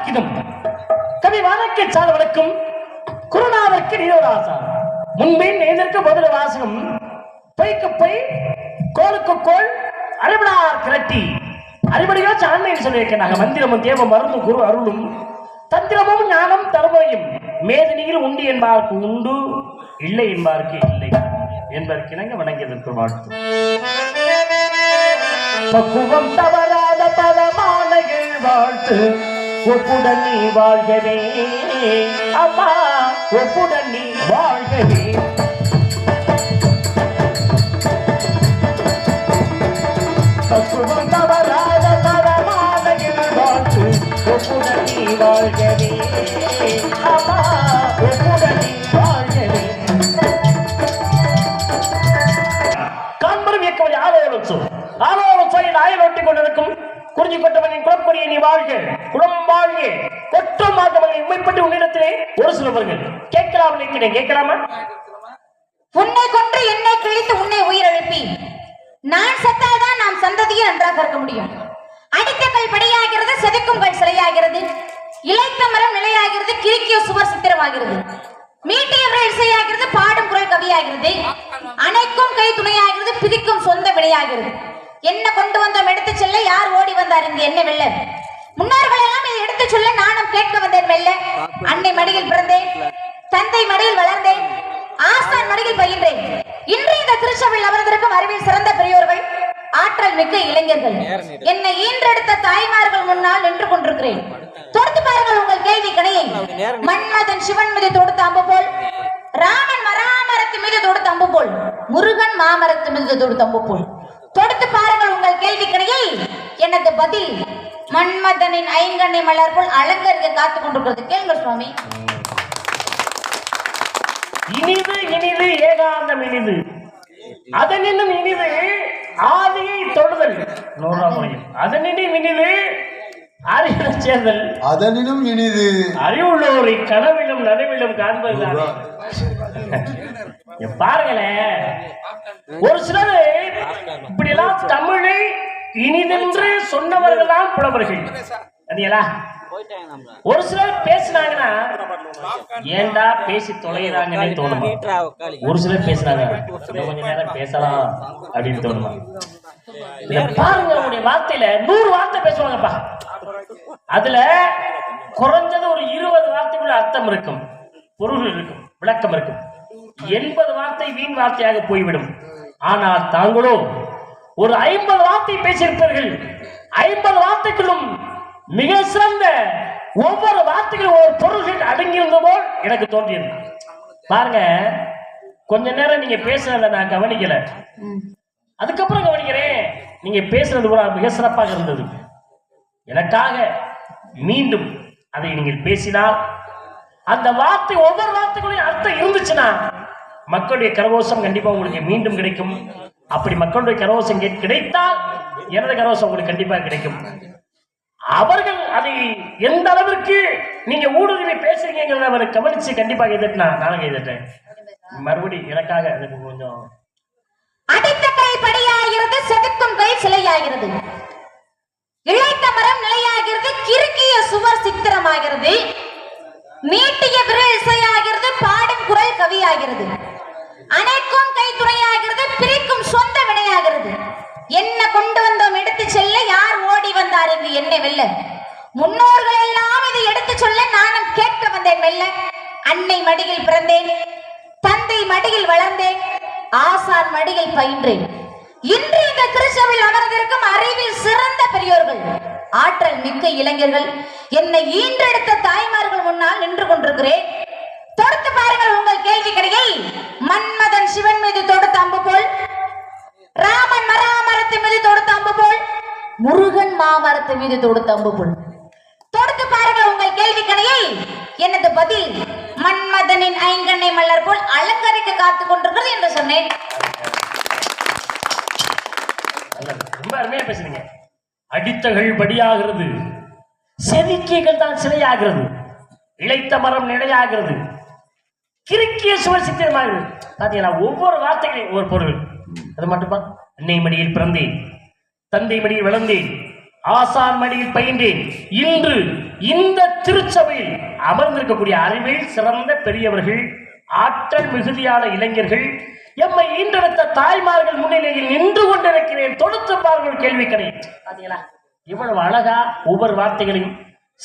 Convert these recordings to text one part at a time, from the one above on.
வானக்கிதும் கவி வானக்கை சால் வழக்கும் குருநாதற்கு நீரோராசா முன்பே நேதற்கு பதில் வாசகம் பொய்க்கு பொய் கோளுக்கு கோள் அறிவிடார் கிரட்டி அறிவடையோ சான்மைன்னு சொல்லியிருக்கேன். நாங்கள் மந்திரமும் தேவ மருந்து குரு அருளும் தந்திரமும் ஞானம் தருமுறையும் மேதினியில் உண்டு என்பார்க்கு உண்டு இல்லை என்பார்க்கு இல்லை என்பதற்கு இணங்க வணங்கியதற்கு வாழ்த்து. பக்குவம் தவறாத பலமான வாழ்த்து ஒப்புடன் நீ வாழ்கவே அம்மா ஒப்புடன் நீ வாழ்கவே. பக்குவம் தவறாத பலமான வாழ்த்து ஒப்புடன் நீ வாழ்கவே அம்மா ஒப்புடன் நீ வாழ்கவே. காண்பரும் இயக்கவழி ஆலோசனை ஆயலொட்டி கொண்டிருக்கும் குறிஞ்சி கொட்டவனின் குளப்பொடியை நீ வாழ்க குளம் வாழ்க கொட்டும் மாதவர்கள் உண்மைப்பட்டு உன்னிடத்திலே ஒரு சிலவர்கள் கேட்கலாம் நினைக்கிறேன். கேட்கலாமா? உன்னை கொன்று என்னை கிழித்து உன்னை உயிரிழப்பி நான் செத்தால்தான் நாம் சந்ததியை நன்றாக இருக்க முடியும். அடித்த கல் படியாகிறது, செதுக்கும் கல் சிலையாகிறது, இளைத்த மரம் நிலையாகிறது, கிறுக்கிய சுவர் சித்திரமாகிறது, மீட்டியவர்கள் இசையாகிறது, பாடும் குரல் கவியாகிறது, அணைக்கும் கை துணையாகிறது, பிரிக்கும் சொந்த வினையாகிறது. என்ன கொண்டு வந்தோம் எடுத்து செல்ல யார் ஓடி வந்தார் இங்கு என்ன வெல்ல? முன்னோர்கள் எல்லாம் இதை எடுத்து சொல்ல நானும் கேட்க வந்தேன் வெல்ல. அன்னை மடியில் பிறந்தேன், தந்தை மடியில் வளர்ந்தேன், ஆசான் மடியில் பயின்றேன். இன்று இந்த திருச்சபையில் அமர்ந்திருக்கும் அறிவில் சிறந்த பெரியோர்கள், ஆற்றல் மிக்க இளைஞர்கள், என்னை ஈன்றெடுத்த தாய்மார்கள் முன்னால் நின்று கொண்டிருக்கிறேன். தொடுத்து பாருங்கள் உங்கள் கேள்வி கணையை. மன்மதன் சிவன் மீது தொடுத்த அம்பு போல், ராமன் மராமரத்து மீது தொடுத்த அம்பு போல், முருகன் மாமரத்து மீது தொடுத்த அம்பு போல் தொடுத்து பாருங்கள் உங்கள் கேள்வி கணையை. எனது பதில் மன்மதனின் ஐங்கண்ணை மலர் போல் அலங்கரிக்க காத்துக் கொண்டிருக்கிறது. கேளுங்கள் சுவாமி. இனிது இனிது ஏகாந்தம் இனிது அதனினும் இனிது ஆதியை தொடுதல் நூறாம் முறையில் அதனினும் இனிது அறிவை சேர்தல் அதனினும் இனிது அறிவுள்ளோரை கனவிலும் நனவிலும் காண்பது. பாருங்களேன், ஒரு சிலர் இப்படி எல்லாம் தமிழை இனிதென்று சொன்னவர்கள் தான் புலவர்கள். ஒரு சிலர் பேசினாங்கன்னா ஏண்டா பேசி தொலைகிறாங்கன்னு தோணுமா? ஒரு சிலர் பேசுறாங்க கொஞ்ச நேரம் பேசலாம் அப்படின்னு தோணுமா? பாருங்க, உங்களுடைய வார்த்தையில 100 வார்த்தை பேசுவாங்கப்பா. அதுல குறைஞ்சது ஒரு 20 வார்த்தைக்குள்ள அர்த்தம் இருக்கும், பொருள் இருக்கும், விளக்கம் இருக்கும். 80 வார்த்தை வீண் வார்த்தையாக போய்விடும். ஆனால் தாங்களோ ஒரு 50 வார்த்தை பேசியிருப்பீர்கள். 50 வார்த்தைக்குள்ளும் மிக சிறந்த ஒவ்வொரு வார்த்தைகளும் ஒரு பொருள்கள் அடங்கியிருந்த போல் எனக்கு தோன்றியது. பாருங்க, கொஞ்ச நேரம் நீங்க பேசுறத நான் கவனிக்கல, அதுக்கப்புறம் கவனிக்கிறேன். நீங்க பேசுறது கூட மிக சிறப்பாக இருந்தது. எனக்காக மீண்டும் அதை நீங்கள் பேசினால் அந்த வார்த்தை ஒவ்வொரு வார்த்தைகளையும் அர்த்தம் இருந்துச்சுன்னா மக்களுடைய கரகோஷம் கண்டிப்பா உங்களுக்கு மீண்டும் கிடைக்கும். அப்படி மக்களுடைய கரகோஷம் கிடைத்தால் எனது கரகோஷம் உங்களுக்கு கண்டிப்பா கிடைக்கும். அவர்கள் அதை எந்த அளவிற்கு நீங்க ஊடுருவி பேசுறீங்கிறத அவரை கவனிச்சு கண்டிப்பாக எதிர்த்தா நானும் எதிர்த்தேன். மறுபடியும் எனக்காக அதுக்கு கொஞ்சம் அடித்த கை படியாகிறது, செதுக்கும் கை சிலையாகிறது, இழைத்த மரம் நிலையாகிறது, கிறுக்கிய சுவர் சித்திரமாகிறது, மீட்டிய விரல் இசையாகிறது, பாடும் குரல் கவியாகிறது, அணைக்கும் கை துணையாகிறது, பிரிக்கும் சொந்த வினையாகிறது. என்ன கொண்டு வந்தோம் எடுத்து செல்ல யார் ஓடி வந்தார் இங்கு என்னை வெல்ல? முன்னோர்கள் எல்லாம் இதை எடுத்து சொல்ல நானும் கேட்க வந்தேன் மெல்ல. அன்னை மடியில் பிறந்தேன், தந்தை மடியில் வளர்ந்தேன், ஆசான் மடியில் பயின்றேன். இன்று இந்த திருச்சபையில் அமர்ந்திருக்கும் அறிவில் சிறந்த பெரியோர்கள், ஆற்றல் மிக்க இளைஞர்கள், என்னை ஈன்றெடுத்த தாய்மார்கள் முன்னால் நின்று கொண்டிருக்கிறேன். தொடுத்து பாருங்கள் உங்கள் கேள்வி கடையை. மன்மதன் சிவன் மீது தொடுத்த அம்பு போல், ராமன் மராமரத்து மீது தொடுத்த அம்பு போல், முருகன் மாமரத்து மீது தொடுத்த அம்பு போல் தொடுத்து பாருங்கள் உங்கள் கேள்வி கடையை. எனது பதில் மன்மதனின் ஐங்கண்ணை மலர் போல் அலங்கரிக்க காத்துக் கொண்டிருக்கிறது என்று சொன்னேன். ரொம்ப அருமையா பேசுறீங்க. அடித்தகள் படியாகிறது, செதுக்கிகள் தான் சிலையாகிறது, இழைத்த மரம் நிலையாகிறது, கிறுக்கிய சுவர் சித்திரமாகிறது. பாத்தீங்களா, ஒவ்வொரு வார்த்தைகளையும் ஒவ்வொரு பொருள். அது மட்டுமா? அன்னை மடியில் பிறந்தேன், தந்தை மடியில் வளர்ந்தேன், ஆசான் மடியில் பயின்றேன். இன்று இந்த திருச்சபையில் அமர்ந்திருக்கக்கூடிய அறிவில் சிறந்த பெரியவர்கள், ஆற்றல் மிகுதியான இளைஞர்கள், எம்மை ஈன்றெடுத்த தாய்மார்கள் முன்னிலையில் நின்று கொண்டிருக்கிறேன். தொடுத்து பாருங்கள் கேள்விக்கணை. பாத்தீங்களா இவ்வளவு அழகா ஒவ்வொரு வார்த்தைகளையும்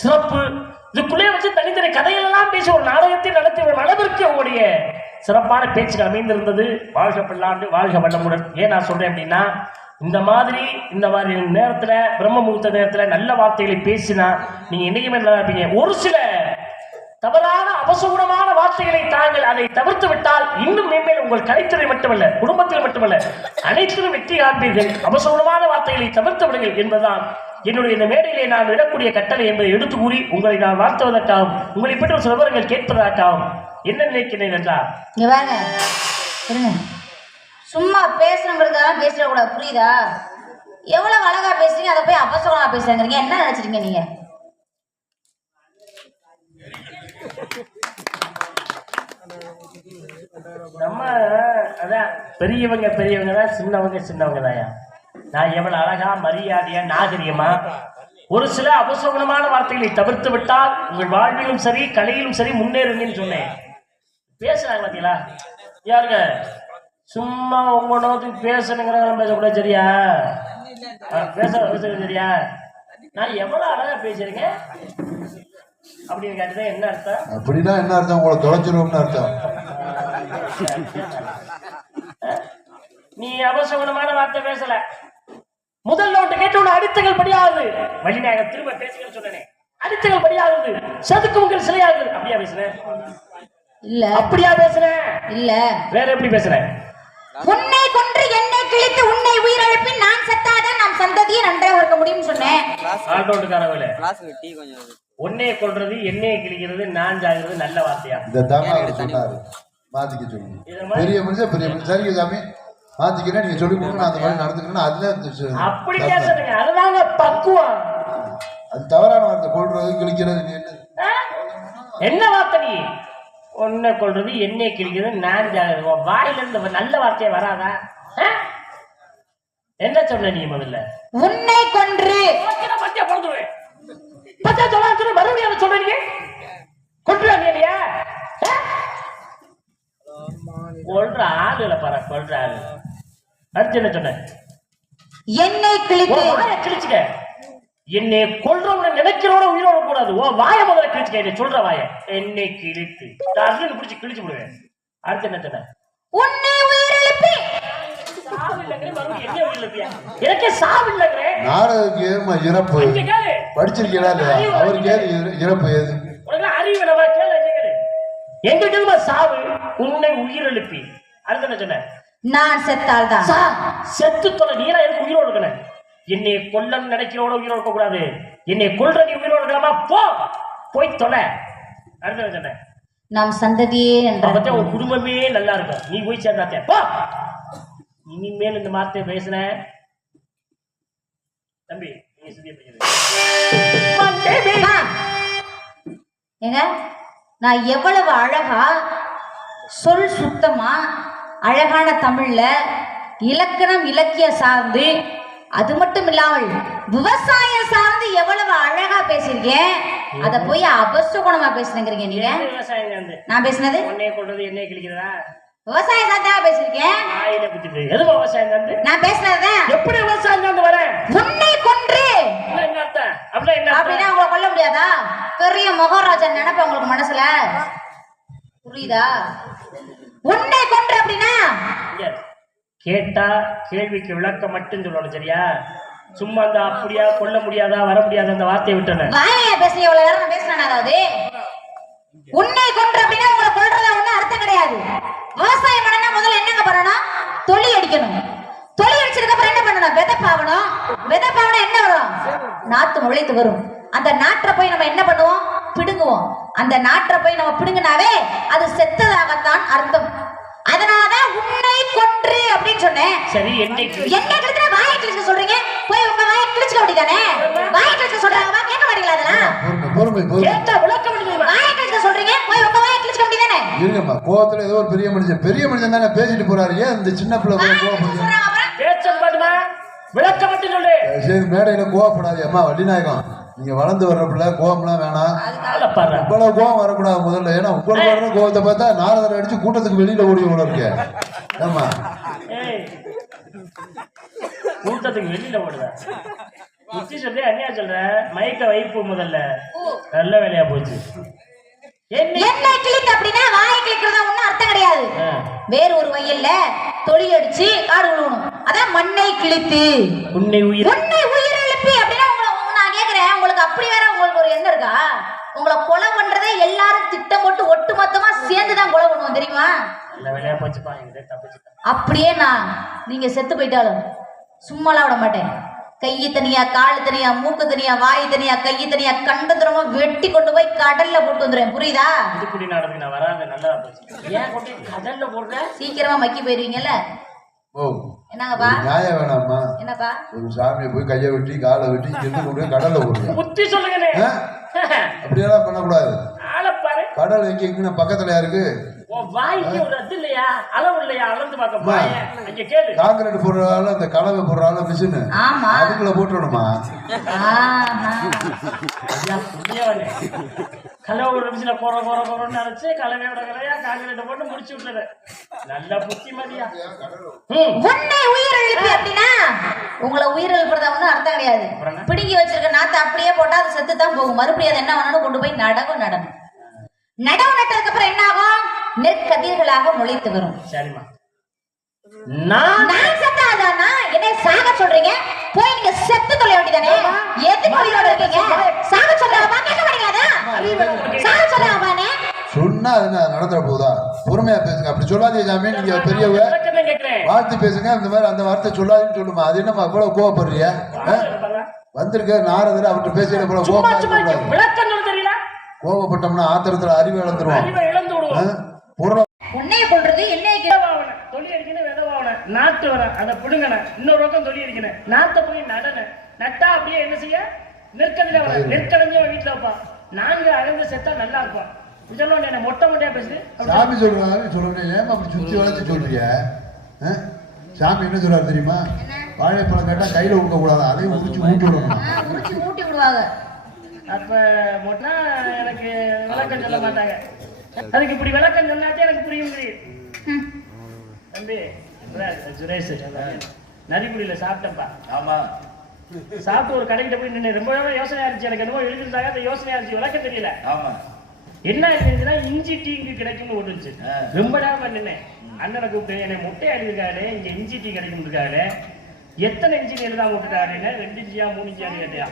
சிறப்பு. இதுக்குள்ளே வச்சு தனித்தனி கதைகளெல்லாம் பேசி ஒரு நாடகத்தை நடத்தி ஒரு அளவிற்கு உங்களுடைய சிறப்பான பேச்சுகள் அமைந்திருந்தது. வாழ்க பல்லாண்டு, வாழ்க வளமுடன். ஏன் நான் சொல்றேன் அப்படின்னா, இந்த மாதிரி நேரத்துல பிரம்ம முகூர்த்த நேரத்துல நல்ல வார்த்தைகளை பேசினா நீங்க என்னைக்குமே நல்லா இருப்பீங்க. ஒரு சில தவறான அபசகுணமான வார்த்தைகளை தாங்கள் அதை தவிர்த்து விட்டால் இன்னும் மேன்மேல் உங்கள் கலைத்துறை மட்டுமல்ல, குடும்பத்தில் மட்டுமல்ல, அனைத்திலும் வெற்றி காண்பீர்கள். அபசகுணமான வார்த்தைகளை தவிர்த்து விடுங்கள் என்பதுதான் என்னுடைய இந்த மேடையிலே நான் விடக்கூடிய கட்டளை என்பதை எடுத்து கூறி உங்களை நான் வாழ்த்துவதற்காகவும் உங்களை பற்றி ஒரு சில விவரங்கள் கேட்பதற்காகவும் என்ன நினைக்கிறேன் என்றால், சும்மா பேசணுங்கிறதுக்காக பேசிடக்கூடாது, புரியுதா? எவ்வளவு அழகா பேசுறீங்க, அதை போய் அபசகுணமா பேசுறீங்க. என்ன நினைச்சிருக்கீங்க நீங்க? நம்ம அதான் பெரியவங்க தான், சின்னவங்க தான். நான் எவ்வளவு அழகா மரியாதையா நாகரிகமா ஒரு சில அபசகுணமான வார்த்தைகளை தவிர்த்து விட்டால் உங்கள் வாழ்விலும் சரி கலையிலும் சரி முன்னேறுங்கன்னு சொன்னேன். பேசுறாங்க பாத்தீங்களா? யாருங்க சும்மா உங்க நோக்கி பேசணுங்கிறத பேசக்கூடாது, சரியா? பேசுறது சரியா? நான் எவ்வளவு அழகா பேசுறேங்க அப்படின்னு கேட்டதே என்ன அர்த்தம்? அப்படின்னா என்ன அர்த்தம்? உங்களை தொலைச்சிருவோம்னு அர்த்தம். நீ அவசகுணமான வார்த்தை பேசல. முதல் நோட்டு கேட்டு உள்ள அடித்தங்கள் படியாகுது. வழிநாயகம் திரும்ப பேசுங்கன்னு சொன்னேன். அடித்தங்கள் படியாகுது, சதுக்குங்கள் சிலையாகுது. அப்படியா பேசுறேன்? இல்ல. அப்படியா பேசுறேன்? இல்ல. வேற எப்படி பேசுறேன்? உன்னை கொன்று என்னை கிழித்து உன்னை உயிரிழப்பி நான் செத்தாதான் நாம் சந்ததியை நன்றாக இருக்க முடியும்னு சொன்னேன். ஆட்டோட்டுக்காரங்களே, உன்னைய கொல்றது என்னைய கிழிக்கிறது நான் ஜாகிறது நல்ல வார்த்தையா? இந்த சொன்னாரு மாத்திக்க சொல்லுங்க. பெரிய மனுஷன் சரிங்க சாமி மாத்திக்கிறேன், நீங்க சொல்லி கொடுங்க, அந்த மாதிரி நடந்துக்கிறேன். அதுல அப்படி பேசுறீங்க, அதுதாங்க பக்குவம். அது தவறான வார்த்தை. கொள்றது கிழிக்கிறது என்ன வார்த்தை? நீ உன்னை கொள்றது என்னை கிழிக்கிறது நான் ஜாகிறது. வாயில இருந்து நல்ல வார்த்தையே வராதா? என்ன சொன்ன நீ? முதல்ல உன்னை கொன்று பத்தியா பிறந்துருவேன் பத்தியா சொல்ல மறுபடியும் சொல்றீங்க. கொள்றாங்க இல்லையா? கொள்ற ஆளுல பாரு, கொள்ற ஆளு. அடுத்து என்ன சொன்ன? என்னை கிழித்து கிழிச்சுக்க. என்னை கொள்றவங்க நினைக்கிறோட உயிரோட கூடாது. ஓ வாய முதல்ல கிழிச்சுக்க. என்னை சொல்ற வாய என்னை கிழித்து அர்ஜுன் பிடிச்சி கிழிச்சு விடுவேன். அடுத்து என்ன சொன்ன? உன்னை உயிரிழப்பி. எனக்கே சாவு இல்லைங்கிற நாடகத்துக்கு ஏமா இறப்பு படிச்சிருக்கீங்களா இல்லையா? அவருக்கு ஏது இறப்பு? ஏது அறிவு நம்ம கேளு. எங்களுக்கு சாவு. உன்னை உயிரிழப்பி. அடுத்து என்ன சொன்ன? நான் செத்தால் தான். செத்து தொலை. நீரா எனக்கு உயிரோடு இருக்கணும். என்னை கொல்லம் நினைக்கிறோட உயிரோடு இருக்க கூடாது. என்னை கொல்ற நீ உயிரோடு இருக்கலாமா? போய் தொலை. அடுத்து என்ன சொன்ன? நாம் சந்ததியே என்ற உன் குடும்பமே நல்லா இருக்கும். நீ போய் சேர்ந்தாத்தே போ. இனிமேல் இந்த வார்த்தையை பேசுன தம்பி நீ ஏங்க, நான் எவ்வளவு அழகா சொல் சுத்தமா அழகான தமிழ்ல இலக்கணம் இலக்கிய சார்ந்து, அது மட்டும் இல்லாமல் விவசாயம் சார்ந்து எவ்வளவு அழகா பேசிருக்கேன். அத போய் அபசகுணமா பேசுறீங்க நீங்க. நான் பேசினது உன்னை கொள்றது என்னை கிழிக்கிறதா? விவசாயம் சார்ந்தா பேசிருக்கேன். நான் பேசினதுதான். எப்படி விவசாயம் வர? உன்னை கொன்று அப்படின்னா உங்களை கொல்ல முடியாதா? பெரிய மகாராஜன் நினைப்ப உங்களுக்கு மனசுல புரியுதா? உன்னை கொன்று அப்படின்னா கேட்டா கேள்விக்கு விளக்கம் மட்டும் சொல்லணும், சரியா? சும்மா அந்த அப்படியா கொல்ல முடியாதா வர முடியாத அந்த வார்த்தையை விட்டன. வாயா பேசுறீங்க, இவ்வளவு நேரம் நான் பேசுறேன். அதாவது உன்னை கொன்று அப்படின்னா உங்களை கொல்றதா ஒண்ணும் அர்த்தம் கிடையாது. விவசாயம் பண்ணா முதல்ல என்னங்க பண்ணணும்? தொழி அடிக்கணும். தொழி அடிச்சதுக்கு அப்புறம் என்ன பண்ணணும்? விதைப்பாகணும். விதைப்பாகணும் என்ன வரும்? நாத்து முளைத்து வரும். அந்த நாற்றை போய் நம்ம என்ன பண்ணுவோம்? பிடுங்குவோம். அந்த நாற்றை போய் நம்ம பிடுங்கினாவே அது செத்ததாகத்தான் அர்த்தம். அதனாலதான் உன்னை கொன்று அப்படின்னு சொன்னேன். சரி, என்ன கிழிச்சா வாயை கிழிச்சு சொல்றீங்க? போய் உங்க வாயை கிழிச்சுக்க வேண்டியதானே? வாயை கிழிச்சு சொல்றாங்க, கேட்க மாட்டீங்களா? அதெல்லாம் கேட்டா விளக்கம் இல்ல. வாயை கிழிச்சு சொல்றீங்க, போய் உங்க வாயை கிழிச்சுக்க வேண்டியதானே? இருங்கம்மா, கோவத்துல ஏதோ ஒரு பெரிய மனுஷன் தானே பேசிட்டு போறாரு. ஏன் இந்த சின்ன பிள்ளை கோவப்படுது? விளக்கம் மட்டும் சொல்லு. சரி, மேடையில கோவப்படாது. அம்மா வள்ளிநாயகம் நீங்க வளர்ந்து வர்ற பிள்ளை கோவம்லாம் வேணாம். பாரு இவ்வளவு கோவம் வரக்கூடாது முதல்ல. ஏன்னா உங்களுக்கு வர்ற கோவத்தை பார்த்தா நாரதரை அடிச்சு கூட்டத்துக்கு வெளியில ஓடி உள்ள இருக்கு. ஆமா கூட்டத்துக்கு வெளியில ஓடுதா புத்தி சொல்லி அண்ணியா சொல்ற மைக்க வைப்பு முதல்ல நல்ல வேலையா போச்சு. என்ன கிளிக் அப்படின்னா வாயை கிளிக்கிறதா ஒண்ணும் அர்த்தம் கிடையாது. வேற ஒரு வயல்ல தொழி அடிச்சு காடு உழுவணும். அதான் மண்ணை கிழித்து உன்னை உயிர் எழுப்பி அப்படின்னா நான் கேக்குறேன், உங்களுக்கு அப்படி வேற உங்களுக்கு ஒரு எண்ணம் இருக்கா? உங்களை கொலை பண்றதே எல்லாரும் திட்டம் போட்டு ஒட்டு மொத்தமா சேர்ந்துதான் கொலை பண்ணுவோம் தெரியுமா? நல்ல வேலையா போச்சுப்பா. அப்படியே நான் நீங்க செத்து போயிட்டாலும் சும்மாலாம் விட மாட்டேன். கையை தனியா, காலு தனியா, மூக்கு தனியா, வாய் தனியா, கையை தனியா, கண்டதுரமா வெட்டி கொண்டு போய் கடல்ல போட்டு வந்துடுறேன். புரியுதா? இதுக்குடி நாடகம் நான் வராது. நல்லா போச்சு. ஏன் கொண்டு கடல்ல போடுற? சீக்கிரமா மக்கி போயிருவீங்கல்ல. ஓ என்னங்கப்பா நியாயம் வேணாமா? என்னப்பா ஒரு சாமியை போய் கையை வெட்டி காலை வெட்டி சென்று கொண்டு போய் கடல்ல போடுறேன். புத்தி சொல்லுங்கண்ணே. அப்படியெல்லாம் பண்ணக்கூடாது. ஆளப்பாரு கடல் எங்க எங்கன்னு பக்கத்துல இருக்கு. வாய்க்கு ஒரு அது இல்லையா, அளவு இல்லையா, அளந்து பார்க்க கேளு. காங்கிரீட் போடுறால அந்த கலவை போடுறால மிஷின் அதுக்குள்ள போட்டுடணுமா? கலவை ஒரு மிஷின போற போற போறோம்னு நினைச்சு கலவையோட கலையா காங்கிரீட் போட்டு முடிச்சு விட்டுறது. நல்ல புத்திமதியா. உன்னை உயிர் எழுப்பி அப்படின்னா உங்களை உயிர் எழுப்புறதா ஒன்றும் அர்த்தம் கிடையாது. பிடுங்கி வச்சிருக்க நாத்தை அப்படியே போட்டா அது செத்து தான் போகும். மறுபடியும் அது என்ன வேணாலும் கொண்டு போய் நடவு நட்டதுக்கு அப்புறம் என்ன ஆகும்? நெற்கதிர்களாக முளைத்து வரும். சரிம்மா. நான் செத்தாதானா என்னை சாக சொல்றீங்க? போய் நீங்க செத்து தொலை வேண்டியதானே. எதுக்கு உயிரோட இருக்கீங்க? சாக சொல்றாமா? கேட்க மாட்டீங்களா? சாக சொல்றாமானே சொன்னா என்ன நடந்துற போதா? பொறுமையா பேசுங்க. அப்படி சொல்லாதீங்க சாமி. நீங்க பெரியவங்க வாழ்த்து பேசுங்க. இந்த மாதிரி அந்த வார்த்தை சொல்லாதீங்கன்னு சொல்லுமா? அது என்னமா இவ்வளவு கோவப்படுறிய? வந்திருக்க நாரதர் அவர்கிட்ட பேசுற போல கோவப்பட்டோம்னா ஆத்திரத்துல அறிவு இழந்துருவோம். உன்னைய கொள்றது என்னைய தொழில் அடிக்கணும், விதவாவன நாட்டு வர அதை பிடுங்கன, இன்னொரு பக்கம் தொழில் அடிக்கணும், நாட்டை போய் நடன நட்டா அப்படியே என்ன செய்ய நெற்கதில வர நெற்கடைஞ்ச வீட்டுல வைப்பா. நாங்க அழகு செத்தா நல்லா இருப்போம். இதெல்லாம் என்ன மொட்டை மொட்டையா பேசுது. சாமி சொல்றாங்க சொல்றேன். ஏன் அப்படி சுத்தி வளர்த்து சொல்றீங்க? சாமி என்ன சொல்றாரு தெரியுமா? வாழைப்பழம் கேட்டா கையில ஊக்க கூடாது, அதையும் முடிச்சு ஊட்டி விடுவாங்க. அப்ப மொட்டா எனக்கு விளக்கம் சொல்ல மாட்டாங்க. அதுக்கு இப்படி விளக்கம் சொன்னாச்சே எனக்கு புரியும். தம்பி சுரேஷ் நரிக்குடியில சாப்பிட்டப்பா. ஆமா சாப்பிட்டு ஒரு கடைக்கிட்ட போய் நின்று ரொம்ப யோசனையா இருந்துச்சு. எனக்கு என்னமோ எழுதிருந்தாங்க, அந்த யோசனையா இருந்துச்சு, விளக்கம் தெரியல. ஆமா என்ன இருந்துச்சுன்னா இஞ்சி டீ இங்க கிடைக்கும்னு ஓட்டுச்சு. ரொம்ப நேரம் நின்னேன். அண்ணனை கூப்பிட்டு என்னை முட்டை எழுதிருக்காரு, இங்க இஞ்சி டீ கிடைக்கும் இருக்காரு. எத்தனை இன்ஜின் எழுதாம விட்டுட்டாருன்னு 2 இன்ச்சியா 3 இன்ச்சியான்னு கேட்டியா?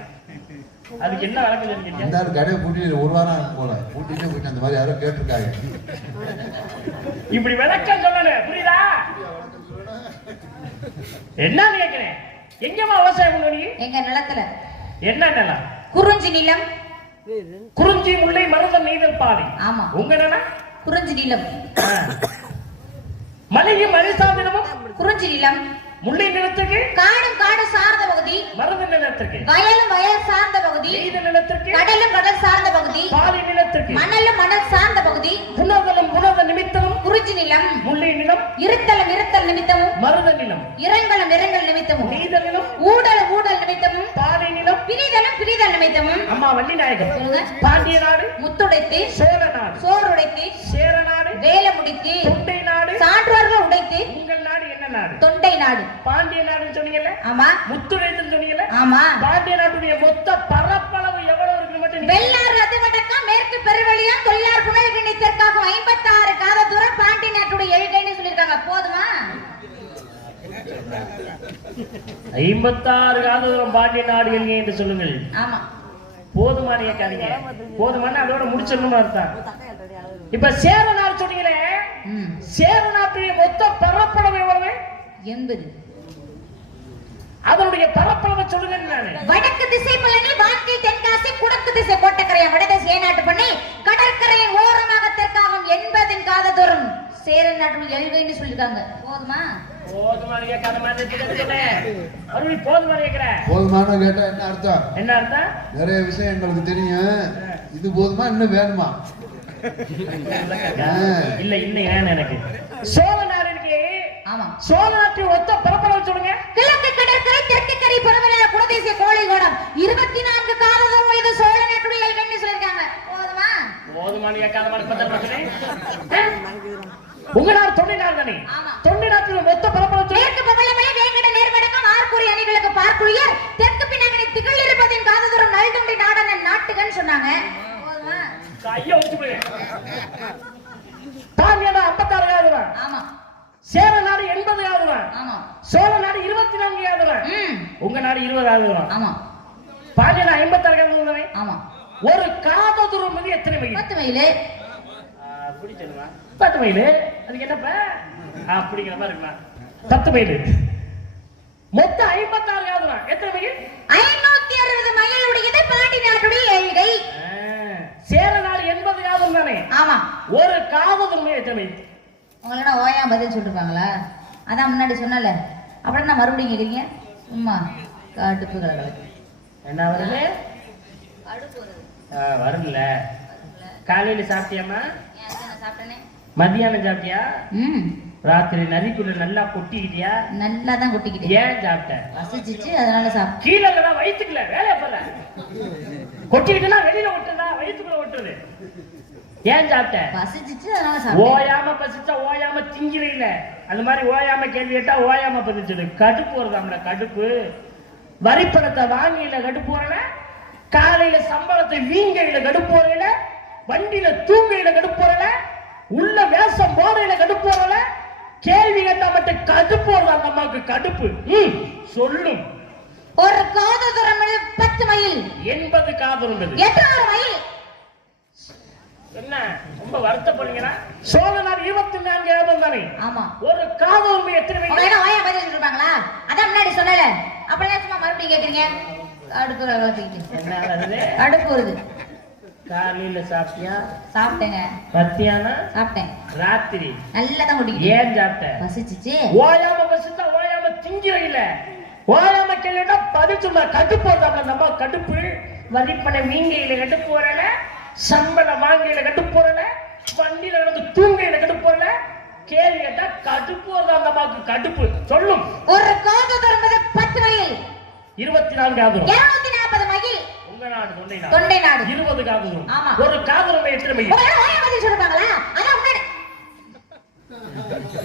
அதுக்கு என்ன வழக்கம் தெரிஞ்சுக்கிட்டேன். கடையை கூட்டிட்டு ஒரு வாரம் போல கூட்டிட்டு போயிட்டு அந்த மாதிரி யாரும் கேட்டிருக்காங்க. இப்படி விளக்கம் சொல்லணும், புரியுதா? என்ன கேட்கிறேன்? எங்கம்மா விவசாயம் பண்ணுவீங்க? எங்க நிலத்துல. என்ன நிலம்? குறிஞ்சி நிலம். குறிஞ்சி முல்லை மருதம் நெய்தல் பாதி. ஆமா. உங்க நிலம் குறிஞ்சி நிலம். மலையும் மலைசாதினமும் குறிஞ்சி நிலம். முல்லை நிலத்துக்கு காடும் காடு சார்ந்த பகுதி. மருத நிலத்துக்கு வயலும் வயல் சார்ந்த பகுதி. நெய்தல் நிலத்துக்கு கடலும் கடல் சார்ந்த பகுதி. பாதி நிலத்துக்கு மணலும் மணல் சார்ந்த பகுதி. புனதலும் புனத நிமித்தமும் குறிஞ்சி நிலம். முல்லை நிலம் இருத்தலும் இருத்தல் நிமித்தமும். மருத நிலம் இரங்கலும் இரங்கல் நிமித்தமும். நெய்தல் நிலம் ஊடல் ஊடல் நிமித்தமும். பாதி நிலம் பிரிதலும் பிரிதல் நிமித்தமும். அம்மா வள்ளி நாயகர் பாண்டிய நாடு முத்துடைத்து சோழ நாடு சோறுடைத்து சேர நாடு வேலை முடித்து தொண்டை நாடு சான்றோர்கள் உடைத்து. உங்கள் நாடு என்ன நாடு? தொண்டை நாடு. பாண்டிய நாடுன்னு சொன்னீங்கல்ல? ஆமா. முத்துடைத்துன்னு சொன்னீங்கல்ல? ஆமா. பாண்டிய நாட்டுடைய மொத்த பரப்பளவு எவ்வளவு இருக்கு மட்டும் வெள்ளார் ரத்துவட்டக்கம் மேற்கு பெருவெளியா தொல்லார் புனல்கிணி தெற்காகும் 56 காத தூரம் பாண்டிய நாட்டுடைய எழுகைன்னு சொல்லிருக்காங்க. போதுமா? 56 காத தூரம் பாண்டிய நாடு எழுகை என்று சொல்லுங்கள். ஆமா. போதுமான கேட்காதீங்க. போதுமான அதோட முடிச்சிடணும் அர்த்தம். இப்ப சேர நாடு சொன்னீங்களே, சேர நாட்டுடைய மொத்த பரப்பளவு எவ்வளவு? 80. அதனுடைய பரப்பளவை சொல்லுங்க. வடக்கு திசை பழனி, வாழ்க்கை தென்காசி, குடக்கு திசை கோட்டக்கரையா, வடதிசை ஏநாட்டு பண்ணி கடற்கரையின் ஓரமாக தெற்காகும் 80 காத தூரம் சேர நாட்டு எழுகைன்னு சொல்லிருக்காங்க. போதுமா? போதுமான கேட்காத மாதிரி போதுமான கேட்கிறேன். போதுமான கேட்டா என்ன அர்த்தம்? என்ன அர்த்தம்? நிறைய விஷயம் எங்களுக்கு தெரியும். இது போதுமா இன்னும் வேணுமா? இல்ல இன்னும் வேணும் எனக்கு. சோழ நாடு இருக்கு. ஆமா. சோழ நாட்டின் ஒத்த பரப்பளவு சொல்லுங்க. கிழக்கு கடற்கரை, தெற்கு கரை, பரவலான குலதேசிய கோழிகோடம் 24 காலதோறும் இது சோழ நாட்டுடைய எல்கைன்னு சொல்லிருக்காங்க. போதுமா? போதுமான கேட்காத மனப்பத்தல் மக்களே. உங்க நாடு தொண்டை நாடு தானே? ஆமா. தொண்டை நாட்டின் மொத்த பரப்பளவு சொல்லுங்க. மேற்கு பவளமலை, வேங்கட நேர்வடக்கம், ஆர்கூரி அணிகளுக்கு பார்க்குளியர், தெற்கு பின்னங்கனை திகழ் இருப்பதின் காததூரம் நல்தொண்டை நாடான நாட்டுகன்னு சொன்னாங்க. போதுமா? ஐயா ஊத்து போய். தாமியானா 56வது ரூபாய். ஆமா. சேர நாடு 80வது ரூபாய். ஆமா. சோழ நாடு 24வது ரூபாய். உங்க நாடு 20வது ரூபாய். ஆமா. பாண்டியனா 56வது ரூபாய். ஆமா. ஒரு காததூரம் மீது எத்தனை மைல்? 10 மைல். அப்படி சொல்லுவா. 10 மைல். அதுக்கு என்னப்ப? அப்படிங்கிற மாதிரி இருக்கலாம். 10 மைல். மொத்தம் 56வது ரூபாய். எத்தனை மைல்? 560 மைல் உடையது பாண்டி நாட்டுடைய எல்கை. சேர நாடு 80வது தானே? ஆமா. ஒரு காததூரம் மீது எத்தனை மைல்? உங்களோட ஓயா பதில் சொல்லிருப்பாங்களா? அதான் முன்னாடி சொன்னல. அப்புறம் நான் மறுபடியும் கேக்குறீங்க. சும்மா கடுப்பு கலகல. என்ன வருது? கடுப்பு வருது. வரல. காலையில சாப்பிட்டியாமா? நான் சாப்பிட்டேனே. மதியானம் சாப்பிட்டியா? ராத்திரி நதிக்குள்ள நல்லா கொட்டிக்கிட்டியா? நல்லா தான் கொட்டிக்கிட்டேன். ஏன் சாப்பிட்ட? பசிச்சிச்சு அதனால சாப்பிட்டேன். கீழே இல்லடா, வயித்துக்குள்ள. வேலைய பாரு. கொட்டிக்கிட்டா வெளியில ஒட்டுறதா, வயித்துக்குள்ள ஒட்டுறது. ஏன் சாப்பிட்ட? பசிச்சிச்சு அதனால சாப்பிட்டேன். ஓயாம பசிச்சா ஓயாம திங்கிறீல. அந்த மாதிரி ஓயாம கேள்வி கேட்டா ஓயாம பதிச்சுடு. கடுப்பு வருதாம்ல, கடுப்பு. வரிப்பணத்தை வாங்கியில கடுப்பு வரல, காலையில சம்பளத்தை வீங்கையில கடுப்பு வரல, வண்டியில தூங்கையில கடுப்பு வரல, உள்ள வேஷம் போறையில கடுப்பு வரல, கேள்வி கேட்டா மட்டும் கடுப்பு வருதா அந்த அம்மாவுக்கு கடுப்பு. சொல்லும். ஒரு காததூரம் 10 மைல். 80 காததூரம். 8 மைல். என்ன ரொம்ப வருத்தப்படுறீங்களா? சோழ நாடு 24வது தானே? ஆமா. ஒரு காததூரம் எத்தனை மைல்? உங்களோட ஓயா பதில் சொல்லிருப்பாங்களா? அதான் முன்னாடி சொன்னல. அப்புறம் சும்மா மறுபடியும் கேக்குறீங்க. கடுப்பு கலகலத்துக்கிட்டு. என்ன வருது? கடுப்பு வருது. காலையில சாப்பிட்டியா? சாப்பிட்டேங்க. மத்தியானம் சாப்பிட்டேன். ராத்திரி நல்லா தான் குடிக்கிறேன். ஏன் சாப்பிட்ட? பசிச்சிச்சு. ஓயாம பசிச்சா ஓயாம திங்கிறீல. ஓயாம கேள்விட்டா பதில் சொன்னா கடுப்பு வருதாம்ல அந்த அம்மா கடுப்பு. வரிப்பணை வீங்கையில கடுப்பு வரல, சம்பளம் வாங்கையில கடுப்பு வரல, வண்டியில நடந்து தூங்கையில கடுப்பு வரல, கேள்வி கேட்டா கடுப்பு வருதா அந்த அம்மாவுக்கு கடுப்பு. சொல்லும். ஒரு காததூரம் 10 மைல். 24வது. 240 மைல். உங்க நாடு தொண்டை நாடு. தொண்டை நாடு. 20 காததூரம். ஆமா. ஒரு காததூரம் எத்தனை மைல்? உங்களோட ஓயா பதில் சொல்லிருப்பாங்களா? அதான் முன்னாடி.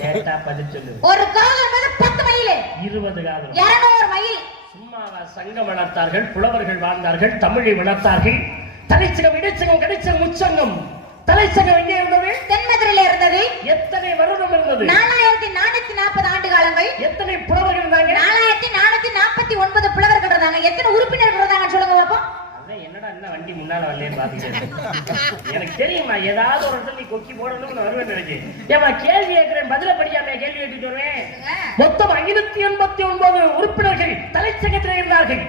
கேட்டா பதில் சொல்லு. ஒரு காததூரம் 10 மைல். 20 காததூரம். 200 மைல். சும்மாவா சங்கம் வளர்த்தார்கள், புலவர்கள் வாழ்ந்தார்கள், தமிழை வளர்த்தார்கள். தலைச்சங்கம், இடைச்சங்கம், கடைச்சங்கம், முச்சங்கம். தலைச்சங்கம் எங்கே இருந்தது? தென்மதுரையில இருந்தது. எத்தனை வருடம் இருந்தது? 4440 ஆண்டு காலங்கள். எத்தனை புலவர்கள் இருந்தாங்க? 4449 புலவர்கள் இருந்தாங்க. எத்தனை உறுப்பினர்கள் இருந்தாங்கன்னு சொல்லுங்க பாப்போம். அதான் என்னடா என்ன வண்டி முன்னால வரலையேன்னு பாத்துக்கிட்டேன். எனக்கு தெரியுமா, ஏதாவது ஒரு இடத்துல நீ கொக்கி போடணும்னு வருவேன் நினைச்சு. ஏமா கேள்வி கேட்கிறேன், பதில படிக்காம கேள்வி கேட்டுட்டு வருவேன். மொத்தம் 589 உறுப்பினர்கள் தலைச்சங்கத்தில் இருந்தார்கள்.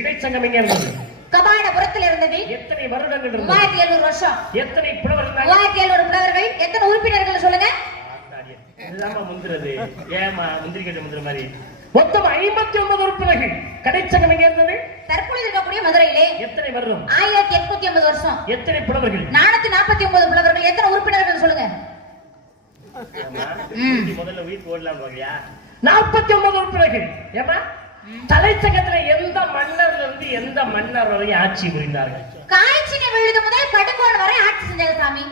இடைச்சங்கம் எங்க இருந்தது? கபாடபுரத்தில் இருந்தது. எத்தனை வருடங்கள் இருந்தது? 3700 வருஷம். எத்தனை புலவர்கள் இருந்தாங்க? 3700 புலவர்கள். எத்தனை உறுப்பினர்கள் சொல்லுங்க. இதுதாம்மா முந்திரது. ஏமா முந்திரி கட்டு முந்திர மாதிரி. மொத்தம் 59 உறுப்பினர்கள். கடைச்சங்கம் எங்க இருந்தது? தற்பொழுது இருக்கக்கூடிய மதுரையிலே. எத்தனை வருடம்? 1850 வருஷம். எத்தனை புலவர்கள்? 449 புலவர்கள். எத்தனை உறுப்பினர்கள் சொல்லுங்க. முதல்ல உயிர் ஓடலாம் பாக்கியா? 49 உறுப்பினர்கள். ஏமா தலைச்சங்கத்துல எந்த மன்னர்ல இருந்து எந்த மன்னர் வரை ஆட்சி புரிந்தார்கள்? காய்ச்சின விழுது முதல் கடுங்கோன் வரை ஆட்சி செஞ்சாங்க சாமி.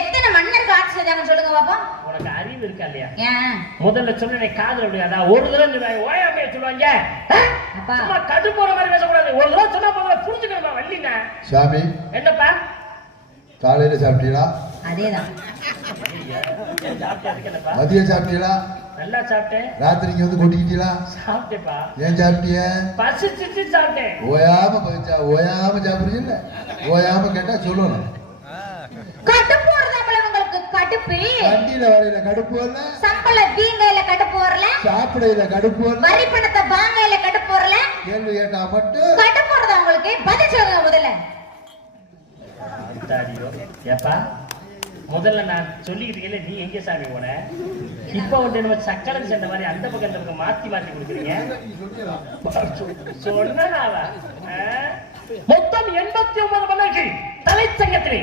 எத்தனை மன்னர்கள் ஆட்சி செஞ்சாங்கன்னு சொல்லுங்க பாப்போம். உனக்கு அறிவு இருக்கா இல்லையா? ஏன் முதல்ல சொன்ன காதல் விடுகாதா? ஒரு தடவை சொல்லுவாங்க, ஓயாமைய சொல்லுவாங்க. சும்மா கடு போற மாதிரி பேசக்கூடாது. ஒரு தடவை சொன்னா போதும், புரிஞ்சுக்கணுமா வள்ளிங்க. சாமி என்னப்பா காலையில சாப்பிட்டீங்களா? அதேதான். மதியம் சாப்பிட்டீங்களா? நல்லா சாப்பிட்டேன். ராத்திரிக்கு வந்து கொட்டிக்கிட்டீங்களா? சாப்பிட்டேப்பா. ஏன் சாப்பிட்டீங்க? பசிச்சு சாப்பிட்டேன். ஓயாம சாப்பிடுறீங்கல்ல, ஓயாம கேட்டா சொல்லணும். கடுப்பு வரல உங்களுக்கு. கடுப்பு வண்டியில வரையில கடுப்பு வரல, சம்பள வீங்கையில கடுப்பு வரல, சாப்பிடையில கடுப்பு வரல, வரி பணத்தை வாங்கையில கடுப்பு வரல. கேள்வி கேட்டா மட்டும் கடுப்பு வருதா உங்களுக்கு? பதில் சொல்லுங்க முதல்ல. ஏப்பா முதல்ல நான் சொல்லிக்கிட்டு இருக்கேன், நீ எங்க சாமி போன? இப்ப வந்து நம்ம சக்கரம் சேர்ந்த மாதிரி அந்த பக்கத்துல இருக்க மாத்தி மாத்தி கொடுக்குறீங்க. சொன்னாவா? மொத்தம் 89 மன்னர்கள் தலைச்சங்கத்திலே.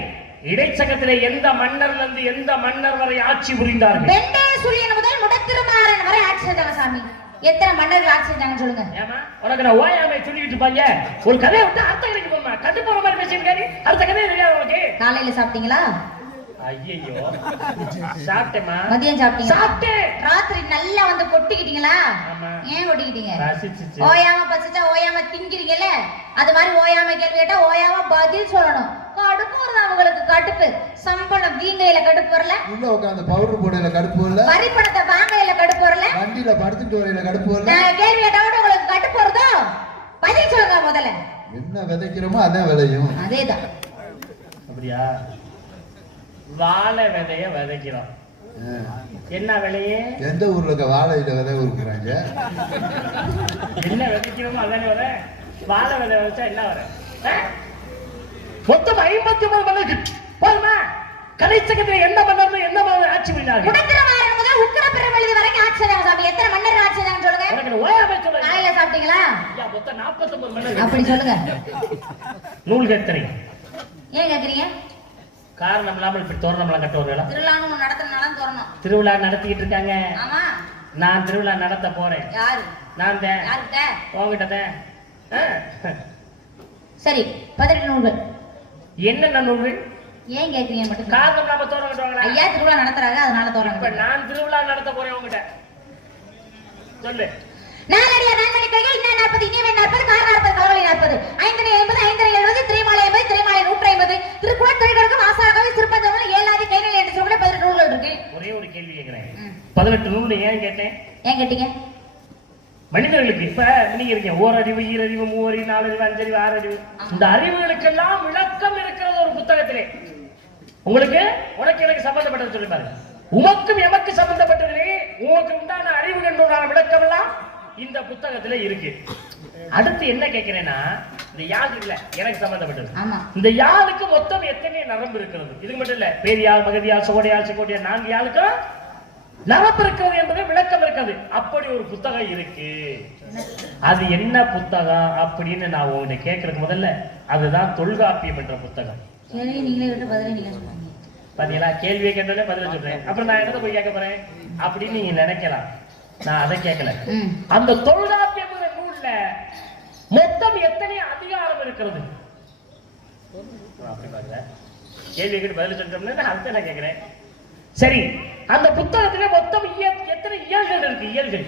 இடைச்சங்கத்திலே எந்த மன்னர்ல இருந்து எந்த மன்னர் வரை ஆட்சி புரிந்தார்கள்? சூழியன் முதல் முடத்திருமாறன் வரை ஆட்சி செஞ்சாங்க சாமி. எத்தனை மன்னர்கள் ஆட்சி செஞ்சாங்கன்னு சொல்லுங்க. ஏமா உனக்கு நான் ஓயாமை சொல்லிட்டு இருப்பாங்க. ஒரு கதையை விட்டு அடுத்த கதைக்கு போமா. கட்டு போற மாதிரி பேசியிருக்காரு. அடுத்த கதையை தெரியாது உனக்கு. காலையில சாப்பிட்டீங்களா? ஐயோ சாப்பிட்டேமா. மதியம் சாப்பிட்டீங்க? சாப்பிட்டேன். ராத்திரி நல்லா வந்து கொட்டிக்கிட்டீங்களா? ஏன் கொட்டிக்கிட்டீங்க? ஓயாம பசிச்சா ஓயாம திங்கிறீங்கல்ல, அது மாதிரி ஓயாம கேள்வி கேட்டா ஓயாம பதில் சொல்லணும். கடுப்பு வருதா உங்களுக்கு? கடுப்பு சம்பளம் வீங்கையில கடுப்பு வரல, உள்ள உட்காந்து பவுடர் போடையில கடுப்பு வரல, வரி பணத்தை வாங்கையில கடுப்பு வரல, வண்டியில படுத்துட்டு வரையில கடுப்பு வரல. நான் கேள்வி கேட்டா கூட உங்களுக்கு கடுப்பு வருதோ? பதில் சொல்லுங்க முதல்ல. என்ன விதைக்கிறோமோ அதான் விளையும். அதேதான். அப்படியா? வாழை விதைய விதைக்கிறோம். என்ன விலையே? எந்த ஊர்ல இருக்க வாழையில விதை ஊருக்குறாங்க? என்ன விதைக்கிறோமோ அதானே வர. வாழை விதை விதைச்சா என்ன வர? மொத்தம் 53 மன்னருக்கு போதுமா? கடைச்சகத்தில் என்ன மன்னர் என்ன மன்னர் ஆட்சி புரிந்தார்கள்? முடத்திருமாறன் முதல் உக்கிர பெருவெளி வரைக்கும் ஆட்சி செஞ்சாங்க சாமி. எத்தனை மன்னர் ஆட்சி செஞ்சாங்கன்னு சொல்லுங்க. உனக்கு ஓயாமை சொல்லுங்க. காலையில சாப்பிட்டீங்களா? ஐயா மொத்தம் 49 மன்னர். அப்படி சொல்லுங்க. நூல் கத்தரி. ஏன் கேக்குறீங்க? காரணம் இல்லாமல் இப்படி தோரணம்லாம் கட்டுவார்களா? திருவிழான்னு நடத்தினாலும் தோறணும். திருவிழா நடத்திக்கிட்டு இருக்காங்க. ஆமா. நான் திருவிழா நடத்த போறேன். யாரு? நான் தான். யாருட்ட? உங்ககிட்ட தான். சரி 18 நூல்கள். என்னென்ன நூல்கள்? ஏன் கேக்குறீங்க மட்டும்? காரணம் இல்லாம தோரணம் கட்டுவாங்களா? ஐயா திருவிழா நடத்துறாங்க, அதனால தோரணம். இப்ப நான் திருவிழா நடத்த போறேன் உங்ககிட்ட. சொல்லு. நாலடியா நான்மணி கைகள் இன்ன 40 இன்னவே 40 கார 40 கலவலை 40 5 80 5 70 திரைமாலை 80 திரைமாலை 150 திருக்குறள் திரைக்கடகம் ஆசாரகவி சிற்பஞ்சமல ஏழாதி கைகள் என்று சொல்ல 18 நூல்கள் இருக்கு. ஒரே ஒரு கேள்வி கேக்குறேன். 18 நூல் ஏன் கேட்டேன்? ஏன் கேட்டீங்க? மனிதர்களுக்கு இப்ப நீங்க இருக்கீங்க ஓரறிவு ஈரறிவு மூவறிவு நாலறிவு அஞ்சறிவு ஆறறிவு, இந்த அறிவுகளுக்கெல்லாம் விளக்கம் இருக்கிறது ஒரு புத்தகத்திலே. உங்களுக்கு உனக்கு எனக்கு சம்பந்தப்பட்டது சொல்லி பாருங்க. உமக்கும் எமக்கு சம்பந்தப்பட்டதிலே உங்களுக்கு உண்டான அறிவுகள் உண்டான விளக்கம் எல்லாம் இந்த புத்தகத்துல இருக்கு. அடுத்து என்ன கேட்கிறேன்னா, இந்த யாழ் இல்ல எனக்கு சம்பந்தப்பட்டது. இந்த யாழுக்கு மொத்தம் எத்தனை நரம்பு இருக்கிறது? இதுக்கு மட்டும் இல்ல, பேரியால் மகதியால் சுகடியால் சிக்கோடியால் 4 யாழுக்கு நரம்பு இருக்கிறது என்பது விளக்கம் இருக்கிறது. அப்படி ஒரு புத்தகம் இருக்கு. அது என்ன புத்தகம் அப்படின்னு நான் உங்ககிட்ட கேட்கறதுக்கு முதல்ல, அதுதான் தொல்காப்பியம் என்ற புத்தகம். பாத்தீங்களா? கேள்வியை கேட்டாலே பதில சொல்றேன். அப்புறம் நான் என்னதை போய் கேட்க போறேன் அப்படின்னு நீங்க நினைக்கலாம். நான் அதை கேட்கல. அந்த தொல்காப்பியம் நூல்ல மொத்தம் எத்தனை அதிகாரம் இருக்கிறது? கேள்வி கேட்டு பதில் சொல்றோம்னா அதுதான் நான் கேட்கிறேன். சரி, அந்த புத்தகத்துல மொத்தம் எத்தனை இயல்கள் இருக்கு? இயல்கள்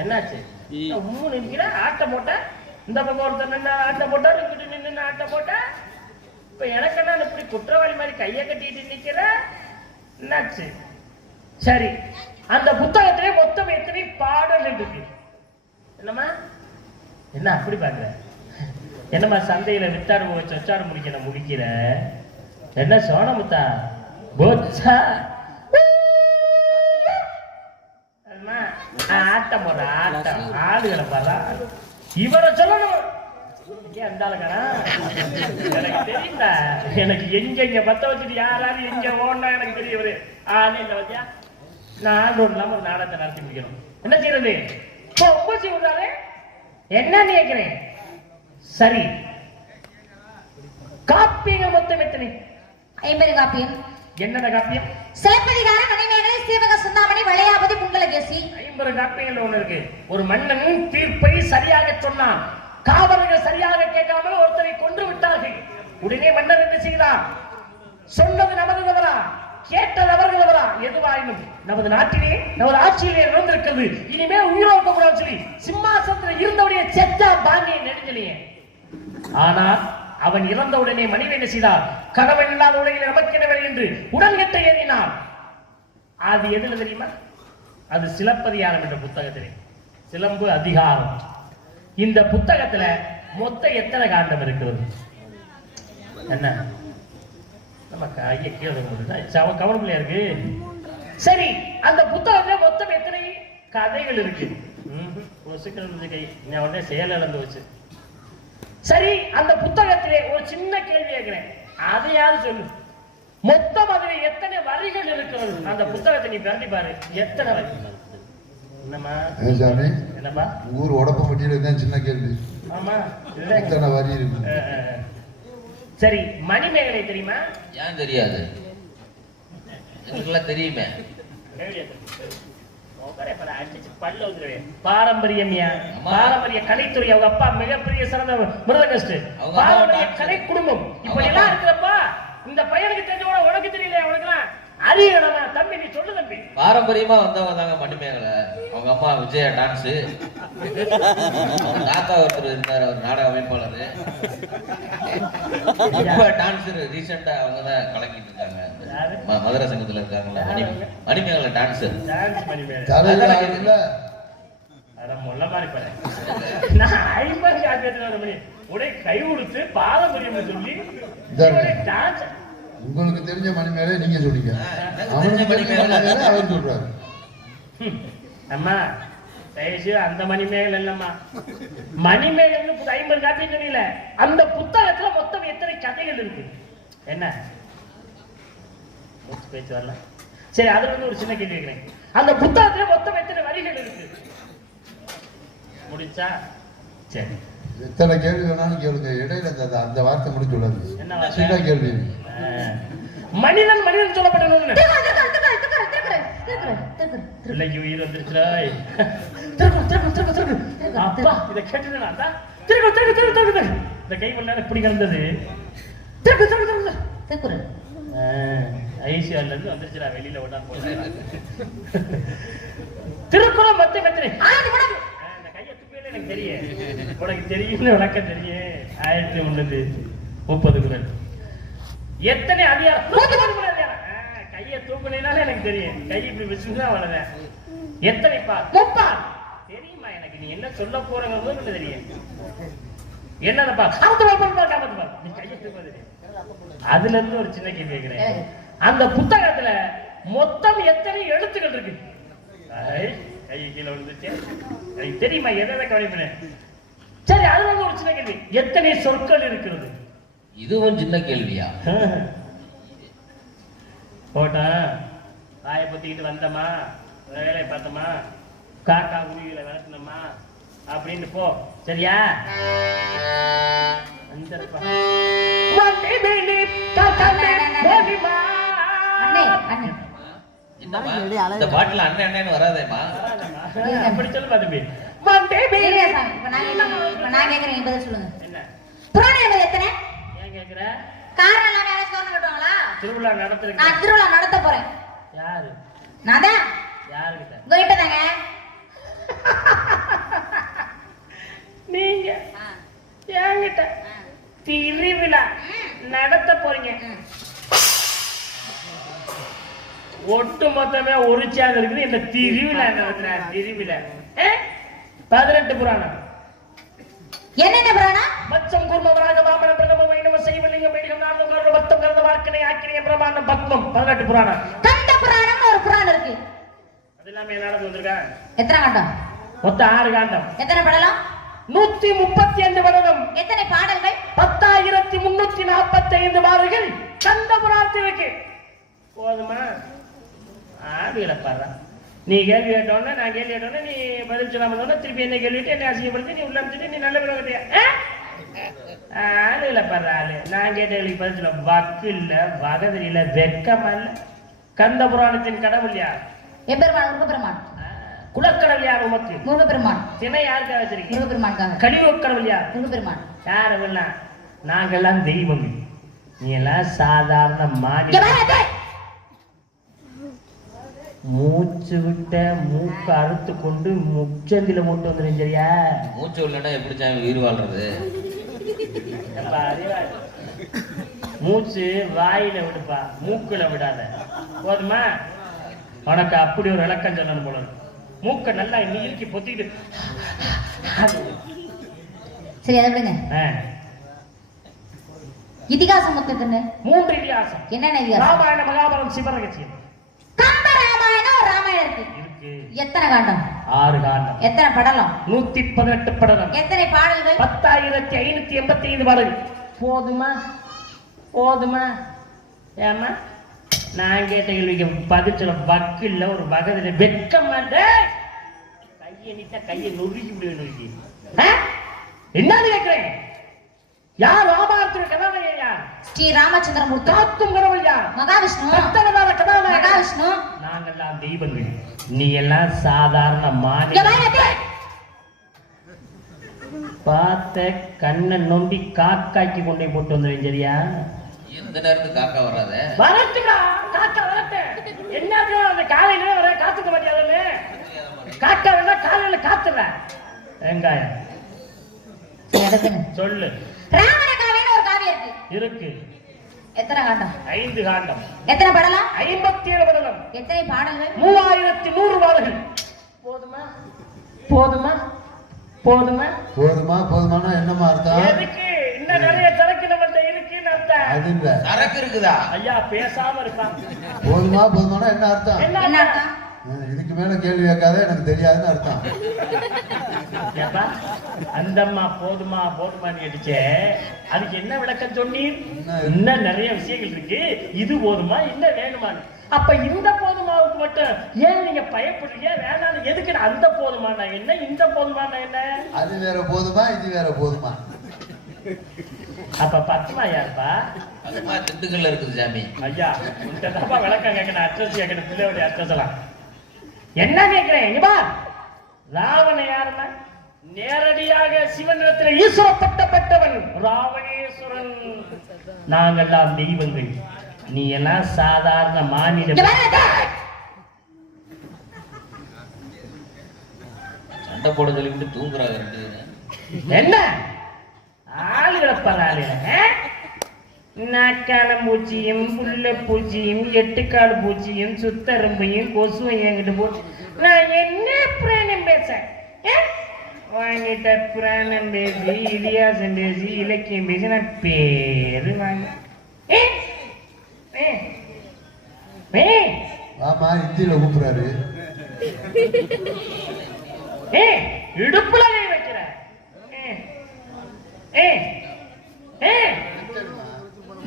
என்னாச்சு? 3 நிமிட ஆட்டம் போட்ட, இந்த பக்கம் ஒருத்தர் நின்று ஆட்டம் போட்டா, இங்கிட்டு நின்று ஆட்டம் போட்டா. இப்ப எனக்கு என்ன இப்படி குற்றவாளி மாதிரி கையை கட்டிட்டு நிக்கிற? என்னாச்சு? சரி, அந்த புத்தகத்திலே மொத்தம் எத்தனை பாடல் இருக்கு? என்னம்மா என்ன அப்படி பாக்குற? என்னம்மா சந்தையில வித்தாடு சொச்சாடு முடிக்கிற? என்ன சோனமுத்தா போச்சா? ஆட்டம் போடுற ஆட்டம் ஆளுகளை பாரா. இவரை சொல்லணும். எனக்கு தெரியுதா? எனக்கு எங்க பத்த வச்சுட்டு யாராவது எங்க ஓடனா எனக்கு தெரியவரு. இல்ல வச்சியா நான் இல்லாம ஒரு நாடகத்தை நடத்தி முடிக்கணும். என்ன செய்யறது? விடுறாரு. என்ன கேட்கிறேன்? சரி, காப்பியங்கள் மொத்தம் எத்தனை? 50 காப்பியம். என்னென்ன காப்பியம்? சிலப்பதிகாரம், மணிமேகலை, சீவக சிந்தாமணி, வளையாபதி, குண்டலகேசி. 50 காப்பியங்கள் ஒண்ணு இருக்கு. ஒரு மன்னன் தீர்ப்பை சரியாக சொன்னான். காவலர்கள் சரியாக கேட்காமல் ஒருத்தரை கொன்று விட்டார்கள். உடனே மன்னர் என்ன செய்தார்? சொன்னது நமது தவறா, கேட்டது அவர்கள் தவறா? எதுவாயினும் நமது நாட்டிலே நமது ஆட்சியிலே இறந்திருக்கிறது. இனிமே உயிரோக்க கூடாது சொல்லி சிம்மாசனத்தில் இருந்தவுடைய செத்தா பாங்கிய நெடுஞ்சலியே. ஆனால் அவன் இறந்தவுடனே மனைவி என்ன செய்தார்? கணவன் இல்லாத உலகில் நமக்கெனவே என்று உடன்கட்டை ஏறினார். அது எதுல தெரியுமா? அது சிலப்பதிகாரம் என்ற புத்தகத்திலே. சிலம்பு அதிகாரம். இந்த புத்தகத்துல மொத்தம் எத்தனை காண்டம் இருக்கிறது? என்ன நம்ம கையை கீழே கவனப்பிள்ளையா இருக்கு. சரி, அந்த புத்தகத்துல மொத்தம் எத்தனை கதைகள் இருக்கு? உடனே செயல் இழந்து வச்சு. சரி, அந்த புத்தகத்திலே ஒரு சின்ன கேள்வி கேட்கிறேன், அதையாவது சொல்லு. மொத்தம் அதுல எத்தனை வரிகள் இருக்கிறது? அந்த புத்தகத்தை நீ பிரண்டி பாரு, எத்தனை வரி? என்னம்மா என்னப்பா ஊர் உடப்ப மட்டியில சின்ன கேள்வி. ஆமா, எத்தனை வரி இருக்கு? சரி, மணிமேகலை தெரியுமா? ஏன் தெரியாது? எங்களுக்கெல்லாம் தெரியுமே. பாரம்பரியம்யா, பாரம்பரிய கலைத்துறை. அவங்க அப்பா மிகப்பெரிய சிறந்த மிருதகஸ்ட், பாரம்பரிய கலை குடும்பம். இப்படி எல்லாம் இருக்கிறப்ப இந்த பையனுக்கு தெரிஞ்சவன உனக்கு தெரியல, உனக்குலாம் அறியணுமா தம்பி? நீ சொல்லு தம்பி. பாரம்பரியமா வந்தவங்க தாங்க மணிமேகல. அவங்க அம்மா விஜயா டான்ஸ், தாத்தா ஒருத்தர் இருந்தார், அவர் நாடக அமைப்பாளர். இப்ப டான்ஸர் ரீசெண்டா அவங்க தான் கலக்கிட்டு இருக்காங்க, மதுரை சங்கத்துல இருக்காங்கல்ல, மணிமேகல டான்ஸர். டான்ஸ் மணிமேகலை தலைவராகல அட முள்ள மாதிரி பாரு. நான் 50 ஆயிரத்தி மணி உடனே கை கொடுத்து பாரம்பரியம் சொல்லி டான்ஸ். உங்களுக்கு தெரிஞ்ச மணிமேகலை நீங்க சொல்றீங்க, அவனுக்கு தெரிஞ்ச மணிமேகலை அவர் சொல்றாரு. அம்மா தயவுசெய்து அந்த மணிமேகலை இல்லம்மா, மணிமேகலை 50 காப்பி தெரியல. அந்த புத்தகத்துல மொத்தம் எத்தனை கதைகள் இருக்கு? என்ன பேச்சு வரல? சரி, அதுல வந்து ஒரு சின்ன கேள்வி கேட்கிறேன். அந்த புத்தகத்துல மொத்தம் எத்தனை வரிகள் இருக்கு? முடிச்சா சரி. எத்தனை கேள்வி வேணாலும் கேளுங்க, இடையில அந்த வார்த்தை முடிச்சு விடாது. என்ன சின்ன கேள்வி. மனிதன் மனிதன் சொல்லப்பட்ட பிள்ளைக்கு உயிர் வந்துருச்சுடா. அப்பா இதை கேட்டுதான் இந்த கை பண்ண இப்படி கிடந்தது. ஐசிஆர்ல இருந்து வந்துருச்சுடா, வெளியில ஓட்டா போல. திருக்குறள் மொத்தம் எத்தனை? இந்த கையை துப்பியில எனக்கு தெரியும், உனக்கு தெரியும்னு விளக்கம் தெரியும். 1330 குறள். எத்தனை அதிகாரம்? கையை தூக்குனால எனக்கு தெரியும், கை இப்படி வச்சுதான் அவ்வளவுதான். எத்தனை பால்? 30 தெரியுமா எனக்கு? நீ என்ன சொல்ல போறங்க தெரியும். என்னப்பா நீ கையை தூக்குறது. அதுல இருந்து ஒரு சின்ன கேள்வி கேட்கிறேன். அந்த புத்தகத்துல மொத்தம் எத்தனை எழுத்துக்கள் இருக்கு? கை கீழே விழுந்துச்சு, எனக்கு தெரியுமா? எதை கவனிப்பேன். சரி, அதுல இருந்து ஒரு சின்ன கேள்வி, எத்தனை சொற்கள் இருக்கிறது? இதுவும் சின்ன கேள்வியா? போட்டா காய பத்திக்கிட்டு வந்தமா, வேலையை பார்த்தோமா, காக்கா உருவிகளை வளர்த்தனமா அப்படின்னு போ. சரியா? இந்த பாட்டுல அண்ணன் அண்ணன்னு வராதேமா? அப்படி சொல்லு பாத்துப்பி. நான் கேக்குறேன், பதில் சொல்லுங்க. என்ன புராணம் எத்தனை? ஏன் கேக்குற? காரணம் இல்லாம யாராவது சோறு கட்டுவாங்களா? திருவிழா நடத்துறீங்க? நான் திருவிழா நடத்த போறேன். யாரு? நான் தான். யாருகிட்ட? உங்ககிட்ட தாங்க. நீங்க என்கிட்ட திருவிழா நடத்த போறீங்க? ஒட்டு மொத்தமே ஒரு சேனல் இருக்குது. இந்த திருவிழா நடத்துற திருவிழா 18 புராணம். என்னென்ன புராணம்? மச்சம் கூர்மவராக வாமன பிரதம வைணவ சைவலிங்க மேடிகம் நான்கு கருட பத்தம் கருத வார்க்கனை ஆக்கிரிய பிரமாணம் பத்மம் 18 புராணம். கண்ட புராணம்னு ஒரு புராணம் இருக்கு. அது எல்லாமே நடந்து வந்திருக்கா? எத்தனை காண்டம்? மொத்தம் 6 காண்டம். எத்தனை படலம்? 135 வருடம். எத்தனை பாடல்கள்? 10,345 பாடல்கள் கந்த புராணத்தில் இருக்கு. போதுமா? ஆவியில பாரு. நீ கேள்வி கேட்டோன்னு நான் கேள்வி கேட்டோன்னு நீ பதில் சொல்லாம திருப்பி என்ன கேள்விட்டு என்ன அசிங்கப்படுத்தி நீ உள்ள அமைச்சிட்டு நீ நல்ல பேர் கட்டியா? ஆளு இல்ல பாரு, ஆளு. நான் கேட்ட கேள்விக்கு பதில் சொல்ல வக்கு இல்ல, வகதிரி இல்ல, வெக்கமா இல்ல. கந்த புராணத்தின் கடவுள் யார்? எம்பெருமான் முருகப்பெருமான். குலக்கடல் யார் உமக்கு? முருகப்பெருமான். திணை யாருக்காக வச்சிருக்கீங்க? முருகப்பெருமான். கலியுக கடவுள் யார்? முருகப்பெருமான். யாரெல்லாம்? நாங்கெல்லாம் தெய்வம், நீ எல்லாம் சாதாரண மாடி. மூச்சு விட்ட மூக்க அறுத்து கொண்டு முச்சந்தில மூட்டு வந்துடும். சரியா? மூச்சு இல்லைன்னா எப்படி சாமி உயிர் வாழ்றது? மூச்சு வாயில விடுப்பா, மூக்குல விடாத. போதுமா? உனக்கு அப்படி ஒரு விளக்கம் சொல்லணும் போல. மூக்க நல்லா நீக்கி பொத்திட்டு சரி, அதை விடுங்க. இதிகாசம் மொத்தத்துன்னு 3 இதிகாசம். என்னென்ன இதிகாசம்? ராமாயண மகாபாரதம் சிவரகசியம். கம்ப ராமாயணம் ஒரு ராமாயணம் இருக்கு. எத்தனை காண்டம்? 6 காண்டம். எத்தனை படலம்? 118 படலம். எத்தனை பாடல்கள்? 10,585 பாடல்கள். போதுமா? போதுமா? ஏமா நான் கேட்ட கேள்விக்கு பதில் சொல்ல வக்கு இல்ல, ஒரு வகதில வெக்க மாட்டேன். கையை நீட்டா கையை நொறுக்கி விடுவேன். என்னன்னு கேட்கிறேன்? யார் ராமாயணத்தின் கதாநாயகன்? யார்? ஸ்ரீ ராமச்சந்திரமூர்த்தி. காத்தும் கடவுள் யார்? மகாவிஷ்ணு. கதாநாயகன் மகாவிஷ்ணு. நான் நாங்கெல்லாம் தெய்வங்கள், நீ எல்லாம் சாதாரண இங்க மாநில. வாங்க, அத்தை. பார்த்த கண்ணை நொண்டி காக்காக்கி கொண்டே போட்டு வந்துடுவேன். சரியா? எந்த நேரத்துக்கு காக்கா வராத. வரட்டுக்கா, காக்கா வரட்டு. என்னது அந்த காலையில வர காத்துக்க மாட்டியாதுன்னு காக்கா வேணா காலையில காத்துல வெங்காயம் சொல்லு. ராவண காவியம்னு ஒரு காவியம் இருக்கு. இருக்கு. எத்தனை காண்டம்? 5 காண்டம். எத்தனை படலாம்? 57 படலம். எத்தனை பாடல்கள்? 3100 பாடல்கள். போதுமா? போதுமா? போதுமா? போதுமா போதுமானா என்னமா அர்த்தம்? எதுக்கு இன்னும் நிறைய சரக்கு நம்மள்ட்ட இருக்குன்னு அர்த்தம். அது இல்ல, சரக்கு இருக்குதா? ஐயா பேசாம இருக்கான். போதுமா போதுமானா என்ன அர்த்தம்? என்ன என்ன அர்த்தம்? அர்த்தம்? இதுக்கு மேல கேள்வி கேட்காத, எனக்கு தெரியாதுன்னு அர்த்தம். ஏப்பா, அந்தம்மா போதுமா போதுமான்னு கேட்டுச்சே, அதுக்கு என்ன விளக்கம் சொன்னீர்? இன்னும் நிறைய விஷயங்கள் இருக்கு, இது போதுமா இன்னும் வேணுமான்னு. அப்ப இந்த போதுமாவுக்கு மட்டும் ஏன் நீங்க பயப்படுறீங்க? வேணாம், எதுக்கு அந்த போதுமானா என்ன, இந்த போதுமானா என்ன? அது வேற போதுமா, இது வேற போதுமா? அப்ப பத்துமா யாருப்பா? அதுமா திண்டுக்கல்ல இருக்குது சாமி. ஐயா இந்த தப்பா விளக்கம் கேட்கணும், அட்ரஸ் கேட்கணும், பிள்ளையோட அட்ரஸ் எல்லாம் என்ன கேட்கிறேன்? இங்க பா, ராவண யாருன்னா நேரடியாக சிவனிடத்தில் ஈஸ்வரப்பட்டவன் ராவணேஸ்வரன். நாங்கெல்லாம் தெய்வங்கள், நீ எல்லாம் சாதாரண மாநில. இங்க வாங்க, அத்தை. சண்டை போட சொல்லிவிட்டு தூங்குறாங்க 2 பேரும். என்ன ஆளுகளை பராளில நாக்கால பூச்சியும் புல்ல பூச்சியும் 8 கால் பூச்சியும் சுத்தரும்பையும் கொசுவையும் என்கிட்ட போட்டு நான் என்ன பிராணம் பேச வாங்கிட்ட பிராணம் பேசி இலியாசம் பேசி இலக்கியம் பேசி நான் பேரு வாங்க. ஆமா, இந்தியில கூப்பிடுறாரு. இடுப்புல கை வைக்கிற.